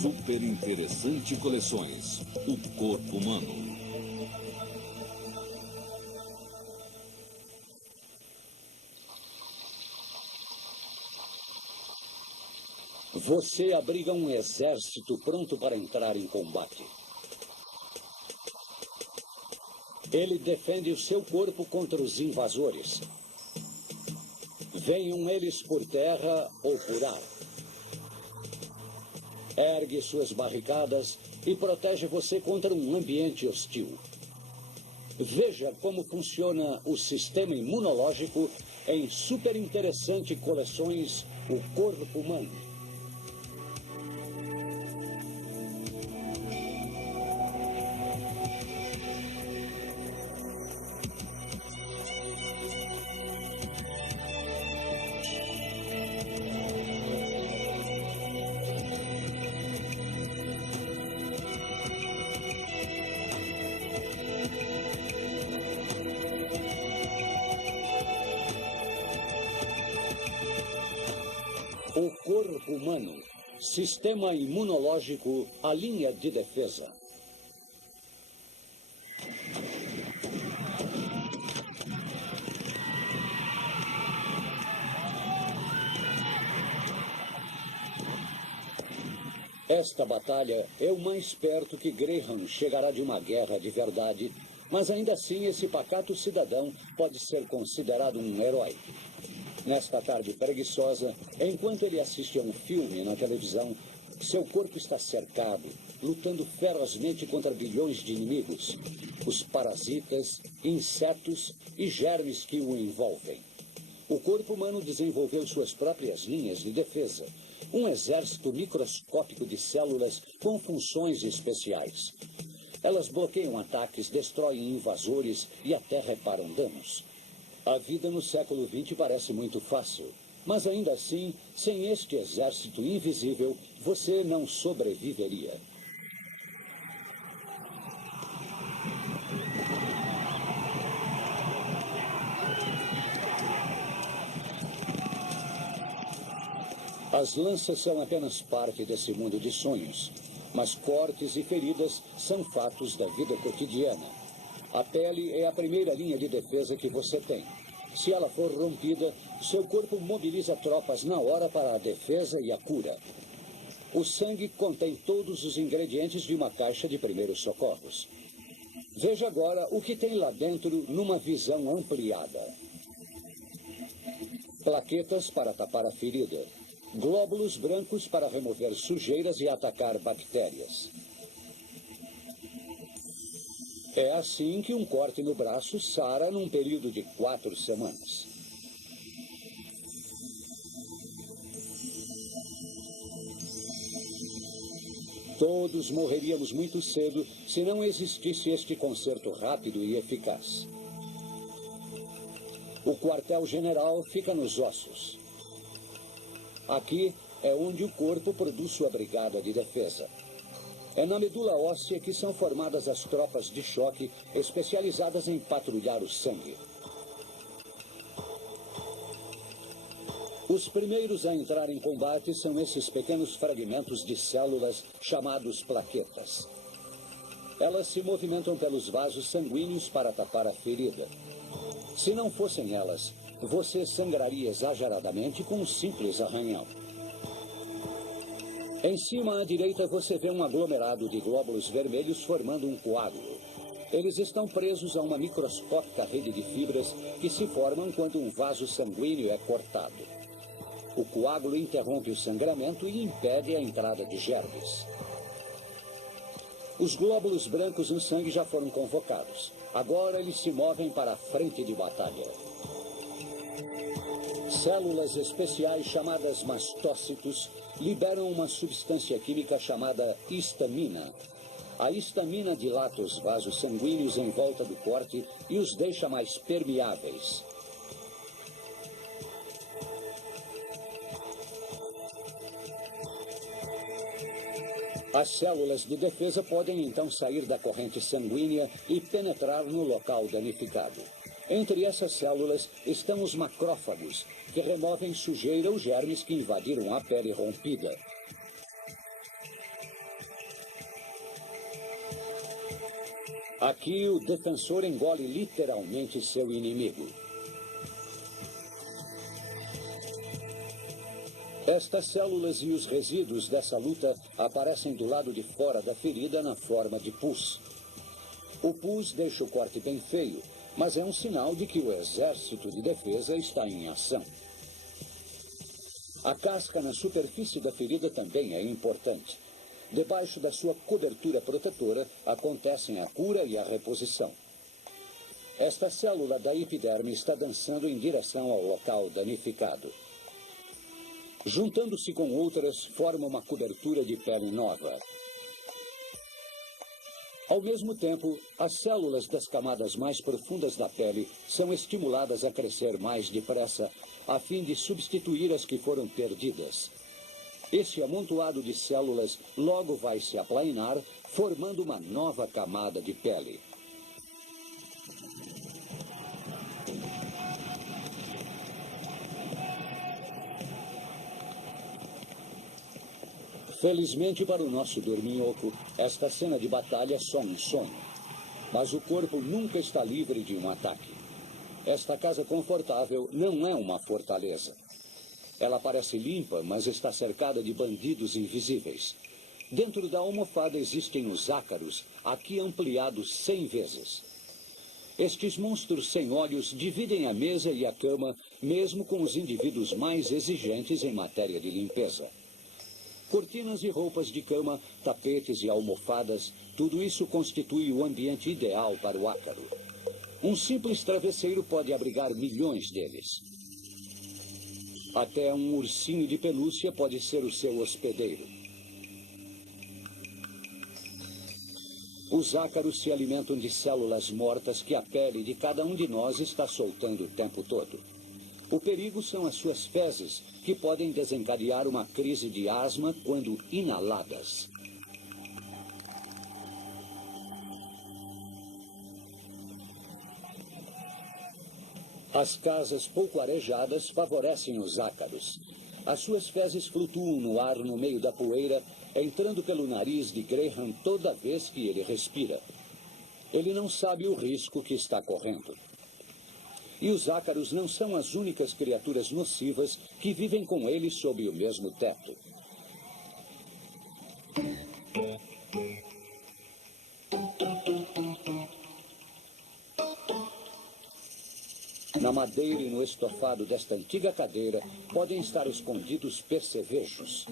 Super Interessante Coleções, o corpo humano. Você abriga um exército pronto para entrar em combate. Ele defende o seu corpo contra os invasores. Venham eles por terra ou por ar. Ergue suas barricadas e protege você contra um ambiente hostil. Veja como funciona o sistema imunológico em super interessante coleções O Corpo Humano. O corpo humano, sistema imunológico, a linha de defesa. Esta batalha é o mais perto que Graham chegará de uma guerra de verdade, mas ainda assim esse pacato cidadão pode ser considerado um herói. Nesta tarde preguiçosa, enquanto ele assiste a um filme na televisão, seu corpo está cercado, lutando ferozmente contra bilhões de inimigos, os parasitas, insetos e germes que o envolvem. O corpo humano desenvolveu suas próprias linhas de defesa, um exército microscópico de células com funções especiais. Elas bloqueiam ataques, destroem invasores e até reparam danos. A vida no século XX parece muito fácil, mas ainda assim, sem este exército invisível, você não sobreviveria. As lanças são apenas parte desse mundo de sonhos, mas cortes e feridas são fatos da vida cotidiana. A pele é a primeira linha de defesa que você tem. Se ela for rompida, seu corpo mobiliza tropas na hora para a defesa e a cura. O sangue contém todos os ingredientes de uma caixa de primeiros socorros. Veja agora o que tem lá dentro numa visão ampliada. Plaquetas para tapar a ferida. Glóbulos brancos para remover sujeiras e atacar bactérias. É assim que um corte no braço sara num período de 4 semanas. Todos morreríamos muito cedo se não existisse este conserto rápido e eficaz. O quartel-general fica nos ossos. Aqui é onde o corpo produz sua brigada de defesa. É na medula óssea que são formadas as tropas de choque especializadas em patrulhar o sangue. Os primeiros a entrar em combate são esses pequenos fragmentos de células chamados plaquetas. Elas se movimentam pelos vasos sanguíneos para tapar a ferida. Se não fossem elas, você sangraria exageradamente com um simples arranhão. Em cima à direita você vê um aglomerado de glóbulos vermelhos formando um coágulo. Eles estão presos a uma microscópica rede de fibras que se formam quando um vaso sanguíneo é cortado. O coágulo interrompe o sangramento e impede a entrada de germes. Os glóbulos brancos no sangue já foram convocados. Agora eles se movem para a frente de batalha. Células especiais chamadas mastócitos liberam uma substância química chamada histamina. A histamina dilata os vasos sanguíneos em volta do corte e os deixa mais permeáveis. As células de defesa podem então sair da corrente sanguínea e penetrar no local danificado. Entre essas células estão os macrófagos, que removem sujeira ou germes que invadiram a pele rompida. Aqui o defensor engole literalmente seu inimigo. Estas células e os resíduos dessa luta aparecem do lado de fora da ferida na forma de pus. O pus deixa o corte bem feio, mas é um sinal de que o exército de defesa está em ação. A casca na superfície da ferida também é importante. Debaixo da sua cobertura protetora acontecem a cura e a reposição. Esta célula da epiderme está dançando em direção ao local danificado. Juntando-se com outras, forma uma cobertura de pele nova. Ao mesmo tempo, as células das camadas mais profundas da pele são estimuladas a crescer mais depressa, a fim de substituir as que foram perdidas. Esse amontoado de células logo vai se aplainar, formando uma nova camada de pele. Felizmente para o nosso dorminhoco, esta cena de batalha é só um sonho. Mas o corpo nunca está livre de um ataque. Esta casa confortável não é uma fortaleza. Ela parece limpa, mas está cercada de bandidos invisíveis. Dentro da almofada existem os ácaros, aqui ampliados 100 vezes. Estes monstros sem olhos dividem a mesa e a cama, mesmo com os indivíduos mais exigentes em matéria de limpeza. Cortinas e roupas de cama, tapetes e almofadas, tudo isso constitui o ambiente ideal para o ácaro. Um simples travesseiro pode abrigar milhões deles. Até um ursinho de pelúcia pode ser o seu hospedeiro. Os ácaros se alimentam de células mortas que a pele de cada um de nós está soltando o tempo todo. O perigo são as suas fezes, que podem desencadear uma crise de asma quando inaladas. As casas pouco arejadas favorecem os ácaros. As suas fezes flutuam no ar no meio da poeira, entrando pelo nariz de Graham toda vez que ele respira. Ele não sabe o risco que está correndo. E os ácaros não são as únicas criaturas nocivas que vivem com ele sob o mesmo teto. Na madeira e no estofado desta antiga cadeira podem estar escondidos percevejos.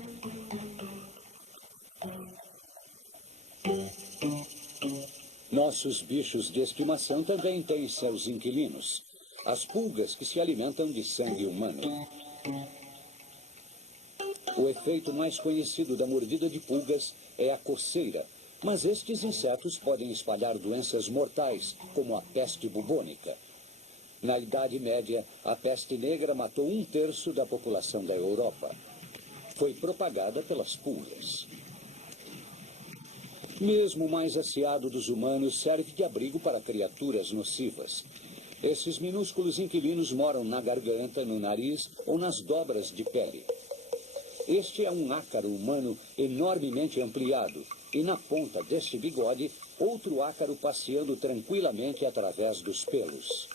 Nossos bichos de estimação também têm seus inquilinos. As pulgas que se alimentam de sangue humano. O efeito mais conhecido da mordida de pulgas é a coceira, mas estes insetos podem espalhar doenças mortais, como a peste bubônica. Na Idade Média, a peste negra matou 1/3 da população da Europa. Foi propagada pelas pulgas. Mesmo o mais aciado dos humanos serve de abrigo para criaturas nocivas. Esses minúsculos inquilinos moram na garganta, no nariz ou nas dobras de pele. Este é um ácaro humano enormemente ampliado, e na ponta deste bigode, outro ácaro passeando tranquilamente através dos pelos.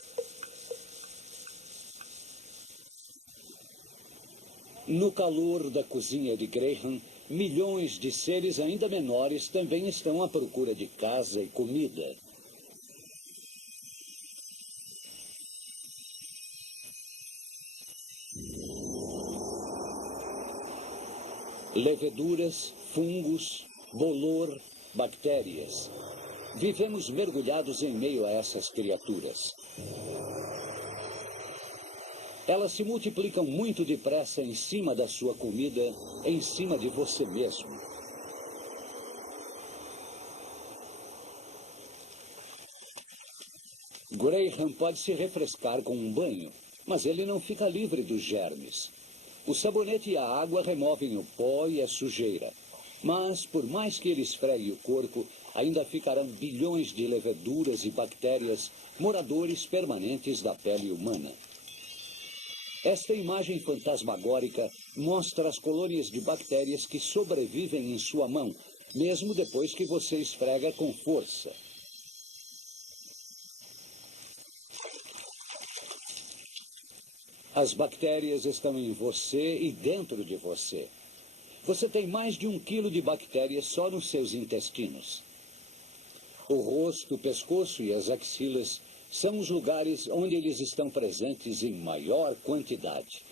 No calor da cozinha de Graham, milhões de seres ainda menores também estão à procura de casa e comida. Leveduras, fungos, bolor, bactérias. Vivemos mergulhados em meio a essas criaturas. Elas se multiplicam muito depressa em cima da sua comida, em cima de você mesmo. Graham pode se refrescar com um banho, mas ele não fica livre dos germes. O sabonete e a água removem o pó e a sujeira. Mas, por mais que ele esfregue o corpo, ainda ficarão bilhões de leveduras e bactérias, moradores permanentes da pele humana. Esta imagem fantasmagórica mostra as colônias de bactérias que sobrevivem em sua mão, mesmo depois que você esfrega com força. As bactérias estão em você e dentro de você. Você tem mais de 1 quilo de bactérias só nos seus intestinos. O rosto, o pescoço e as axilas são os lugares onde eles estão presentes em maior quantidade.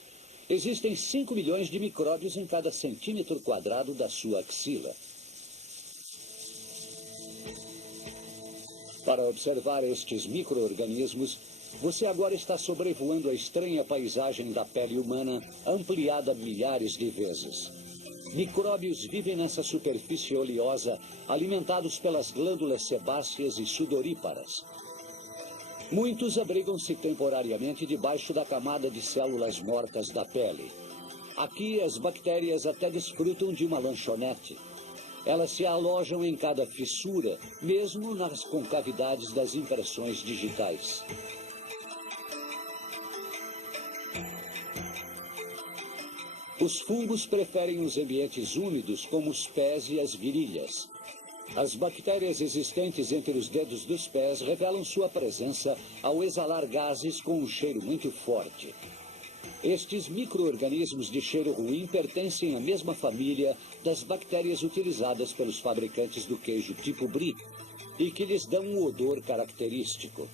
Existem 5 milhões de micróbios em cada centímetro quadrado da sua axila. Para observar estes micro-organismos, você agora está sobrevoando a estranha paisagem da pele humana, ampliada milhares de vezes. Micróbios vivem nessa superfície oleosa, alimentados pelas glândulas sebáceas e sudoríparas. Muitos abrigam-se temporariamente debaixo da camada de células mortas da pele. Aqui, as bactérias até desfrutam de uma lanchonete. Elas se alojam em cada fissura, mesmo nas concavidades das impressões digitais. Os fungos preferem os ambientes úmidos, como os pés e as virilhas. As bactérias existentes entre os dedos dos pés revelam sua presença ao exalar gases com um cheiro muito forte. Estes micro-organismos de cheiro ruim pertencem à mesma família das bactérias utilizadas pelos fabricantes do queijo tipo brie e que lhes dão um odor característico.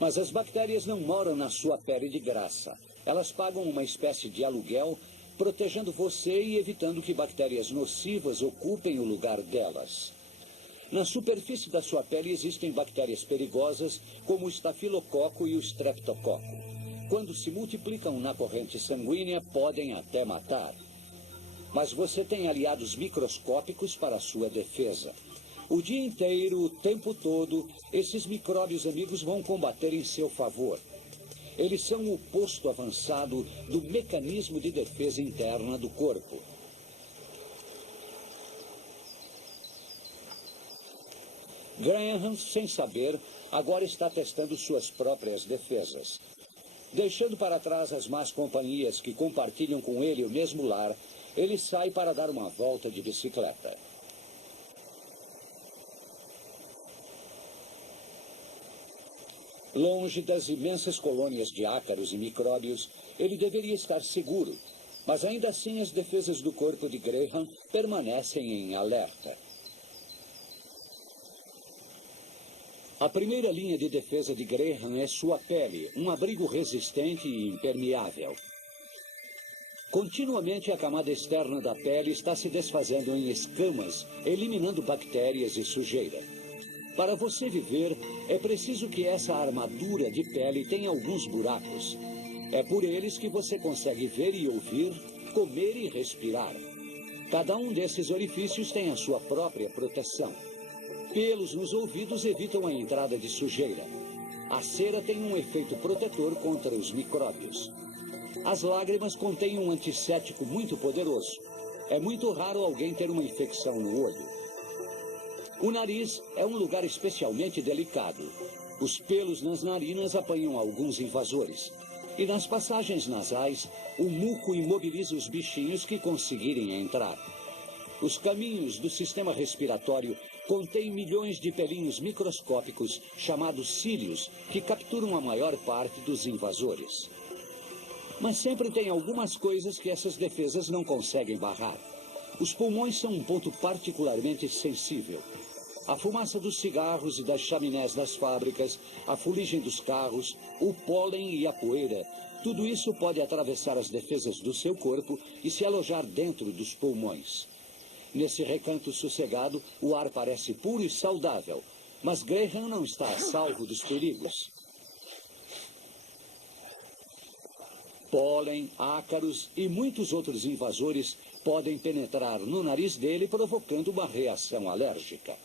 Mas as bactérias não moram na sua pele de graça. Elas pagam uma espécie de aluguel, protegendo você e evitando que bactérias nocivas ocupem o lugar delas. Na superfície da sua pele existem bactérias perigosas, como o estafilococo e o streptococo. Quando se multiplicam na corrente sanguínea, podem até matar. Mas você tem aliados microscópicos para a sua defesa. O dia inteiro, o tempo todo, esses micróbios amigos vão combater em seu favor. Eles são o posto avançado do mecanismo de defesa interna do corpo. Graham, sem saber, agora está testando suas próprias defesas. Deixando para trás as más companhias que compartilham com ele o mesmo lar, ele sai para dar uma volta de bicicleta. Longe das imensas colônias de ácaros e micróbios, ele deveria estar seguro, mas ainda assim as defesas do corpo de Graham permanecem em alerta. A primeira linha de defesa de Graham é sua pele, um abrigo resistente e impermeável. Continuamente a camada externa da pele está se desfazendo em escamas, eliminando bactérias e sujeira. Para você viver, é preciso que essa armadura de pele tenha alguns buracos. É por eles que você consegue ver e ouvir, comer e respirar. Cada um desses orifícios tem a sua própria proteção. Pelos nos ouvidos evitam a entrada de sujeira. A cera tem um efeito protetor contra os micróbios. As lágrimas contêm um antisséptico muito poderoso. É muito raro alguém ter uma infecção no olho. O nariz é um lugar especialmente delicado. Os pelos nas narinas apanham alguns invasores. E nas passagens nasais, o muco imobiliza os bichinhos que conseguirem entrar. Os caminhos do sistema respiratório contêm milhões de pelinhos microscópicos, chamados cílios, que capturam a maior parte dos invasores. Mas sempre tem algumas coisas que essas defesas não conseguem barrar. Os pulmões são um ponto particularmente sensível. A fumaça dos cigarros e das chaminés das fábricas, a fuligem dos carros, o pólen e a poeira, tudo isso pode atravessar as defesas do seu corpo e se alojar dentro dos pulmões. Nesse recanto sossegado, o ar parece puro e saudável, mas Graham não está a salvo dos perigos. Pólen, ácaros e muitos outros invasores podem penetrar no nariz dele, provocando uma reação alérgica.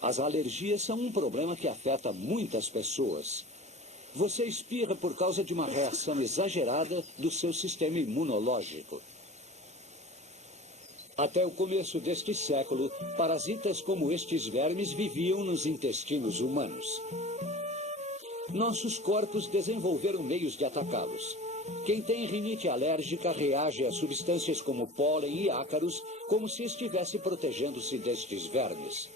As alergias são um problema que afeta muitas pessoas. Você espirra por causa de uma reação exagerada do seu sistema imunológico. Até o começo deste século, parasitas como estes vermes viviam nos intestinos humanos. Nossos corpos desenvolveram meios de atacá-los. Quem tem rinite alérgica reage a substâncias como pólen e ácaros como se estivesse protegendo-se destes vermes.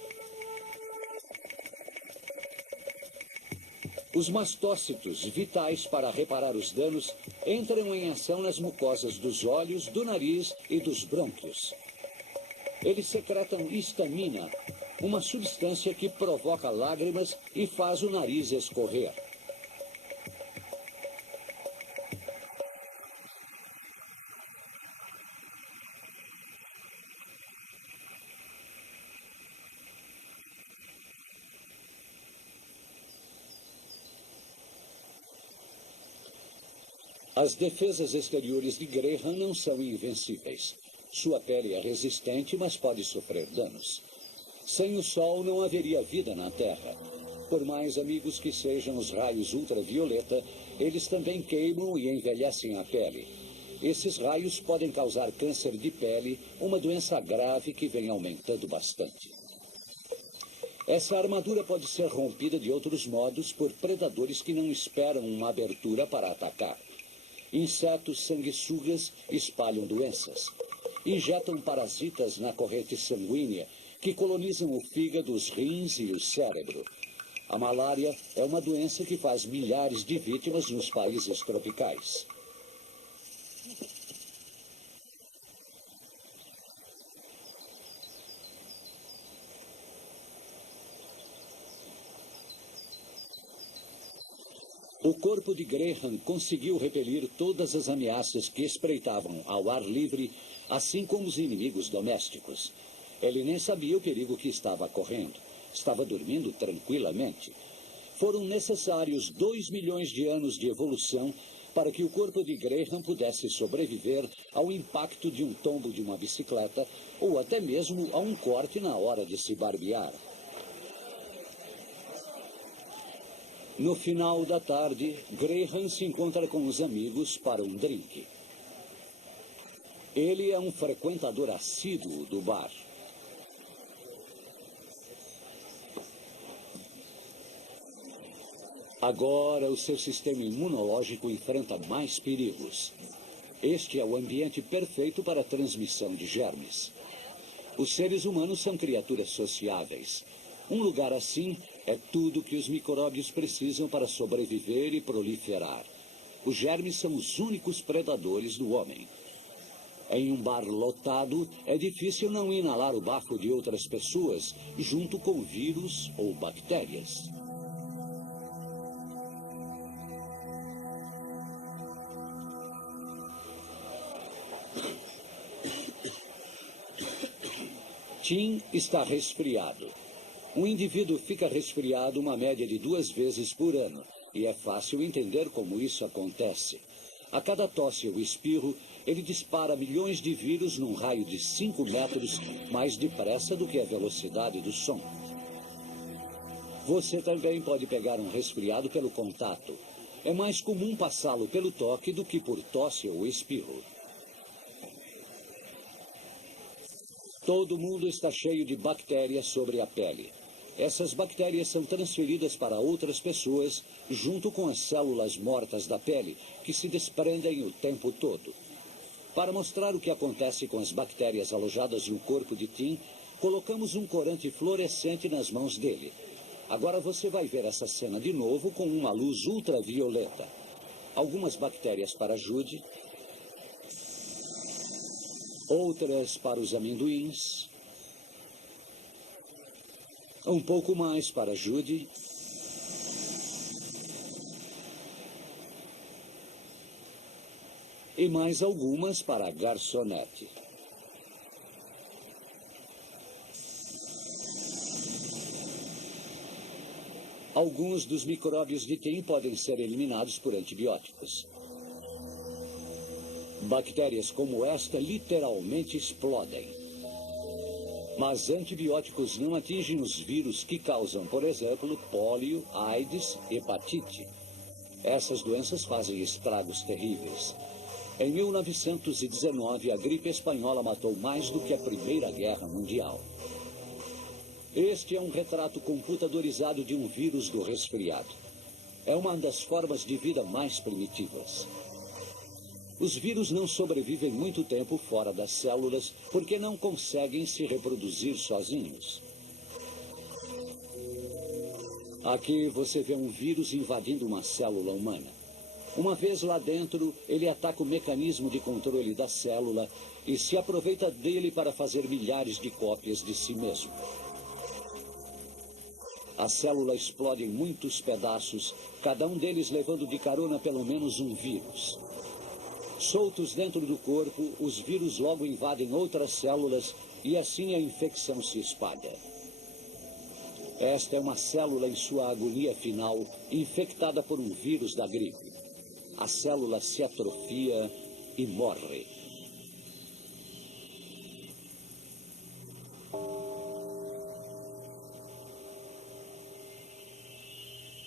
Os mastócitos, vitais para reparar os danos, entram em ação nas mucosas dos olhos, do nariz e dos brônquios. Eles secretam histamina, uma substância que provoca lágrimas e faz o nariz escorrer. As defesas exteriores de Graham não são invencíveis. Sua pele é resistente, mas pode sofrer danos. Sem o sol não haveria vida na Terra. Por mais amigos que sejam os raios ultravioleta, eles também queimam e envelhecem a pele. Esses raios podem causar câncer de pele, uma doença grave que vem aumentando bastante. Essa armadura pode ser rompida de outros modos por predadores que não esperam uma abertura para atacar. Insetos sanguessugas espalham doenças. Injetam parasitas na corrente sanguínea que colonizam o fígado, os rins e o cérebro. A malária é uma doença que faz milhares de vítimas nos países tropicais. O corpo de Graham conseguiu repelir todas as ameaças que espreitavam ao ar livre, assim como os inimigos domésticos. Ele nem sabia o perigo que estava correndo. Estava dormindo tranquilamente. Foram necessários 2 milhões de anos de evolução para que o corpo de Graham pudesse sobreviver ao impacto de um tombo de uma bicicleta ou até mesmo a um corte na hora de se barbear. No final da tarde, Graham se encontra com os amigos para um drink. Ele é um frequentador assíduo do bar. Agora, o seu sistema imunológico enfrenta mais perigos. Este é o ambiente perfeito para a transmissão de germes. Os seres humanos são criaturas sociáveis. Um lugar assim é tudo que os micróbios precisam para sobreviver e proliferar. Os germes são os únicos predadores do homem. Em um bar lotado, é difícil não inalar o bafo de outras pessoas, junto com vírus ou bactérias. Tim está resfriado. Um indivíduo fica resfriado uma média de 2 vezes por ano, e é fácil entender como isso acontece. A cada tosse ou espirro, ele dispara milhões de vírus num raio de 5 metros, mais depressa do que a velocidade do som. Você também pode pegar um resfriado pelo contato. É mais comum passá-lo pelo toque do que por tosse ou espirro. Todo mundo está cheio de bactérias sobre a pele. Essas bactérias são transferidas para outras pessoas, junto com as células mortas da pele, que se desprendem o tempo todo. Para mostrar o que acontece com as bactérias alojadas no corpo de Tim, colocamos um corante fluorescente nas mãos dele. Agora você vai ver essa cena de novo com uma luz ultravioleta. Algumas bactérias para Judy, outras para os amendoins, um pouco mais para Judy, e mais algumas para a garçonete. Alguns dos micróbios de Tim podem ser eliminados por antibióticos. Bactérias como esta literalmente explodem. Mas antibióticos não atingem os vírus que causam, por exemplo, pólio, AIDS, hepatite. Essas doenças fazem estragos terríveis. Em 1919, a gripe espanhola matou mais do que a Primeira Guerra Mundial. Este é um retrato computadorizado de um vírus do resfriado. É uma das formas de vida mais primitivas. Os vírus não sobrevivem muito tempo fora das células porque não conseguem se reproduzir sozinhos. Aqui você vê um vírus invadindo uma célula humana. Uma vez lá dentro, ele ataca o mecanismo de controle da célula e se aproveita dele para fazer milhares de cópias de si mesmo. A célula explode em muitos pedaços, cada um deles levando de carona pelo menos um vírus. Soltos dentro do corpo, os vírus logo invadem outras células e assim a infecção se espalha. Esta é uma célula em sua agonia final, infectada por um vírus da gripe. A célula se atrofia e morre.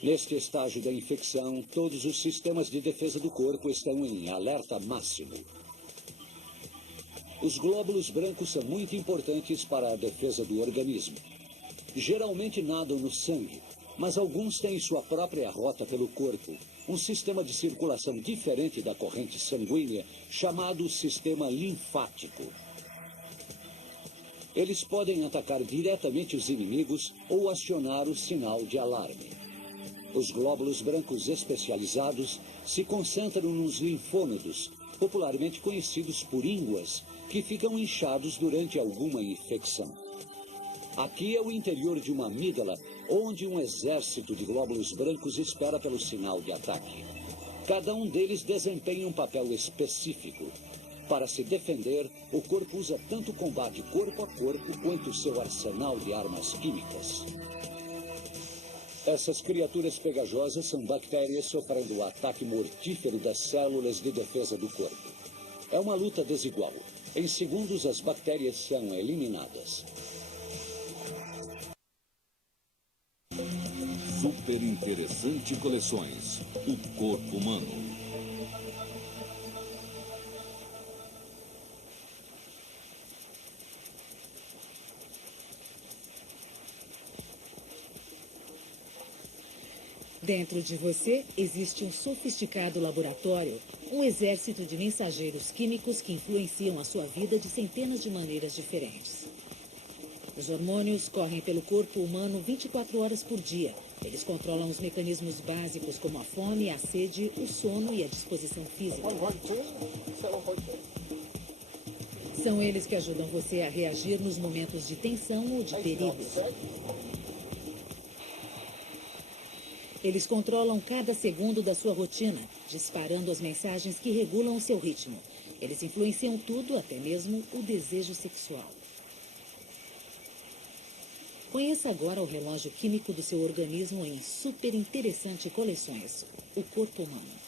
Neste estágio da infecção, todos os sistemas de defesa do corpo estão em alerta máximo. Os glóbulos brancos são muito importantes para a defesa do organismo. Geralmente nadam no sangue, mas alguns têm sua própria rota pelo corpo, um sistema de circulação diferente da corrente sanguínea, chamado sistema linfático. Eles podem atacar diretamente os inimigos ou acionar o sinal de alarme. Os glóbulos brancos especializados se concentram nos linfônodos, popularmente conhecidos por ínguas, que ficam inchados durante alguma infecção. Aqui é o interior de uma amígdala, onde um exército de glóbulos brancos espera pelo sinal de ataque. Cada um deles desempenha um papel específico. Para se defender, o corpo usa tanto combate corpo a corpo quanto seu arsenal de armas químicas. Essas criaturas pegajosas são bactérias sofrendo o ataque mortífero das células de defesa do corpo. É uma luta desigual. Em segundos, as bactérias são eliminadas. Super interessante coleções. O corpo humano. Dentro de você existe um sofisticado laboratório, um exército de mensageiros químicos que influenciam a sua vida de centenas de maneiras diferentes. Os hormônios correm pelo corpo humano 24 horas por dia. Eles controlam os mecanismos básicos como a fome, a sede, o sono e a disposição física. São eles que ajudam você a reagir nos momentos de tensão ou de perigo. Eles controlam cada segundo da sua rotina, disparando as mensagens que regulam o seu ritmo. Eles influenciam tudo, até mesmo o desejo sexual. Conheça agora o relógio químico do seu organismo em super interessante coleções. O corpo humano.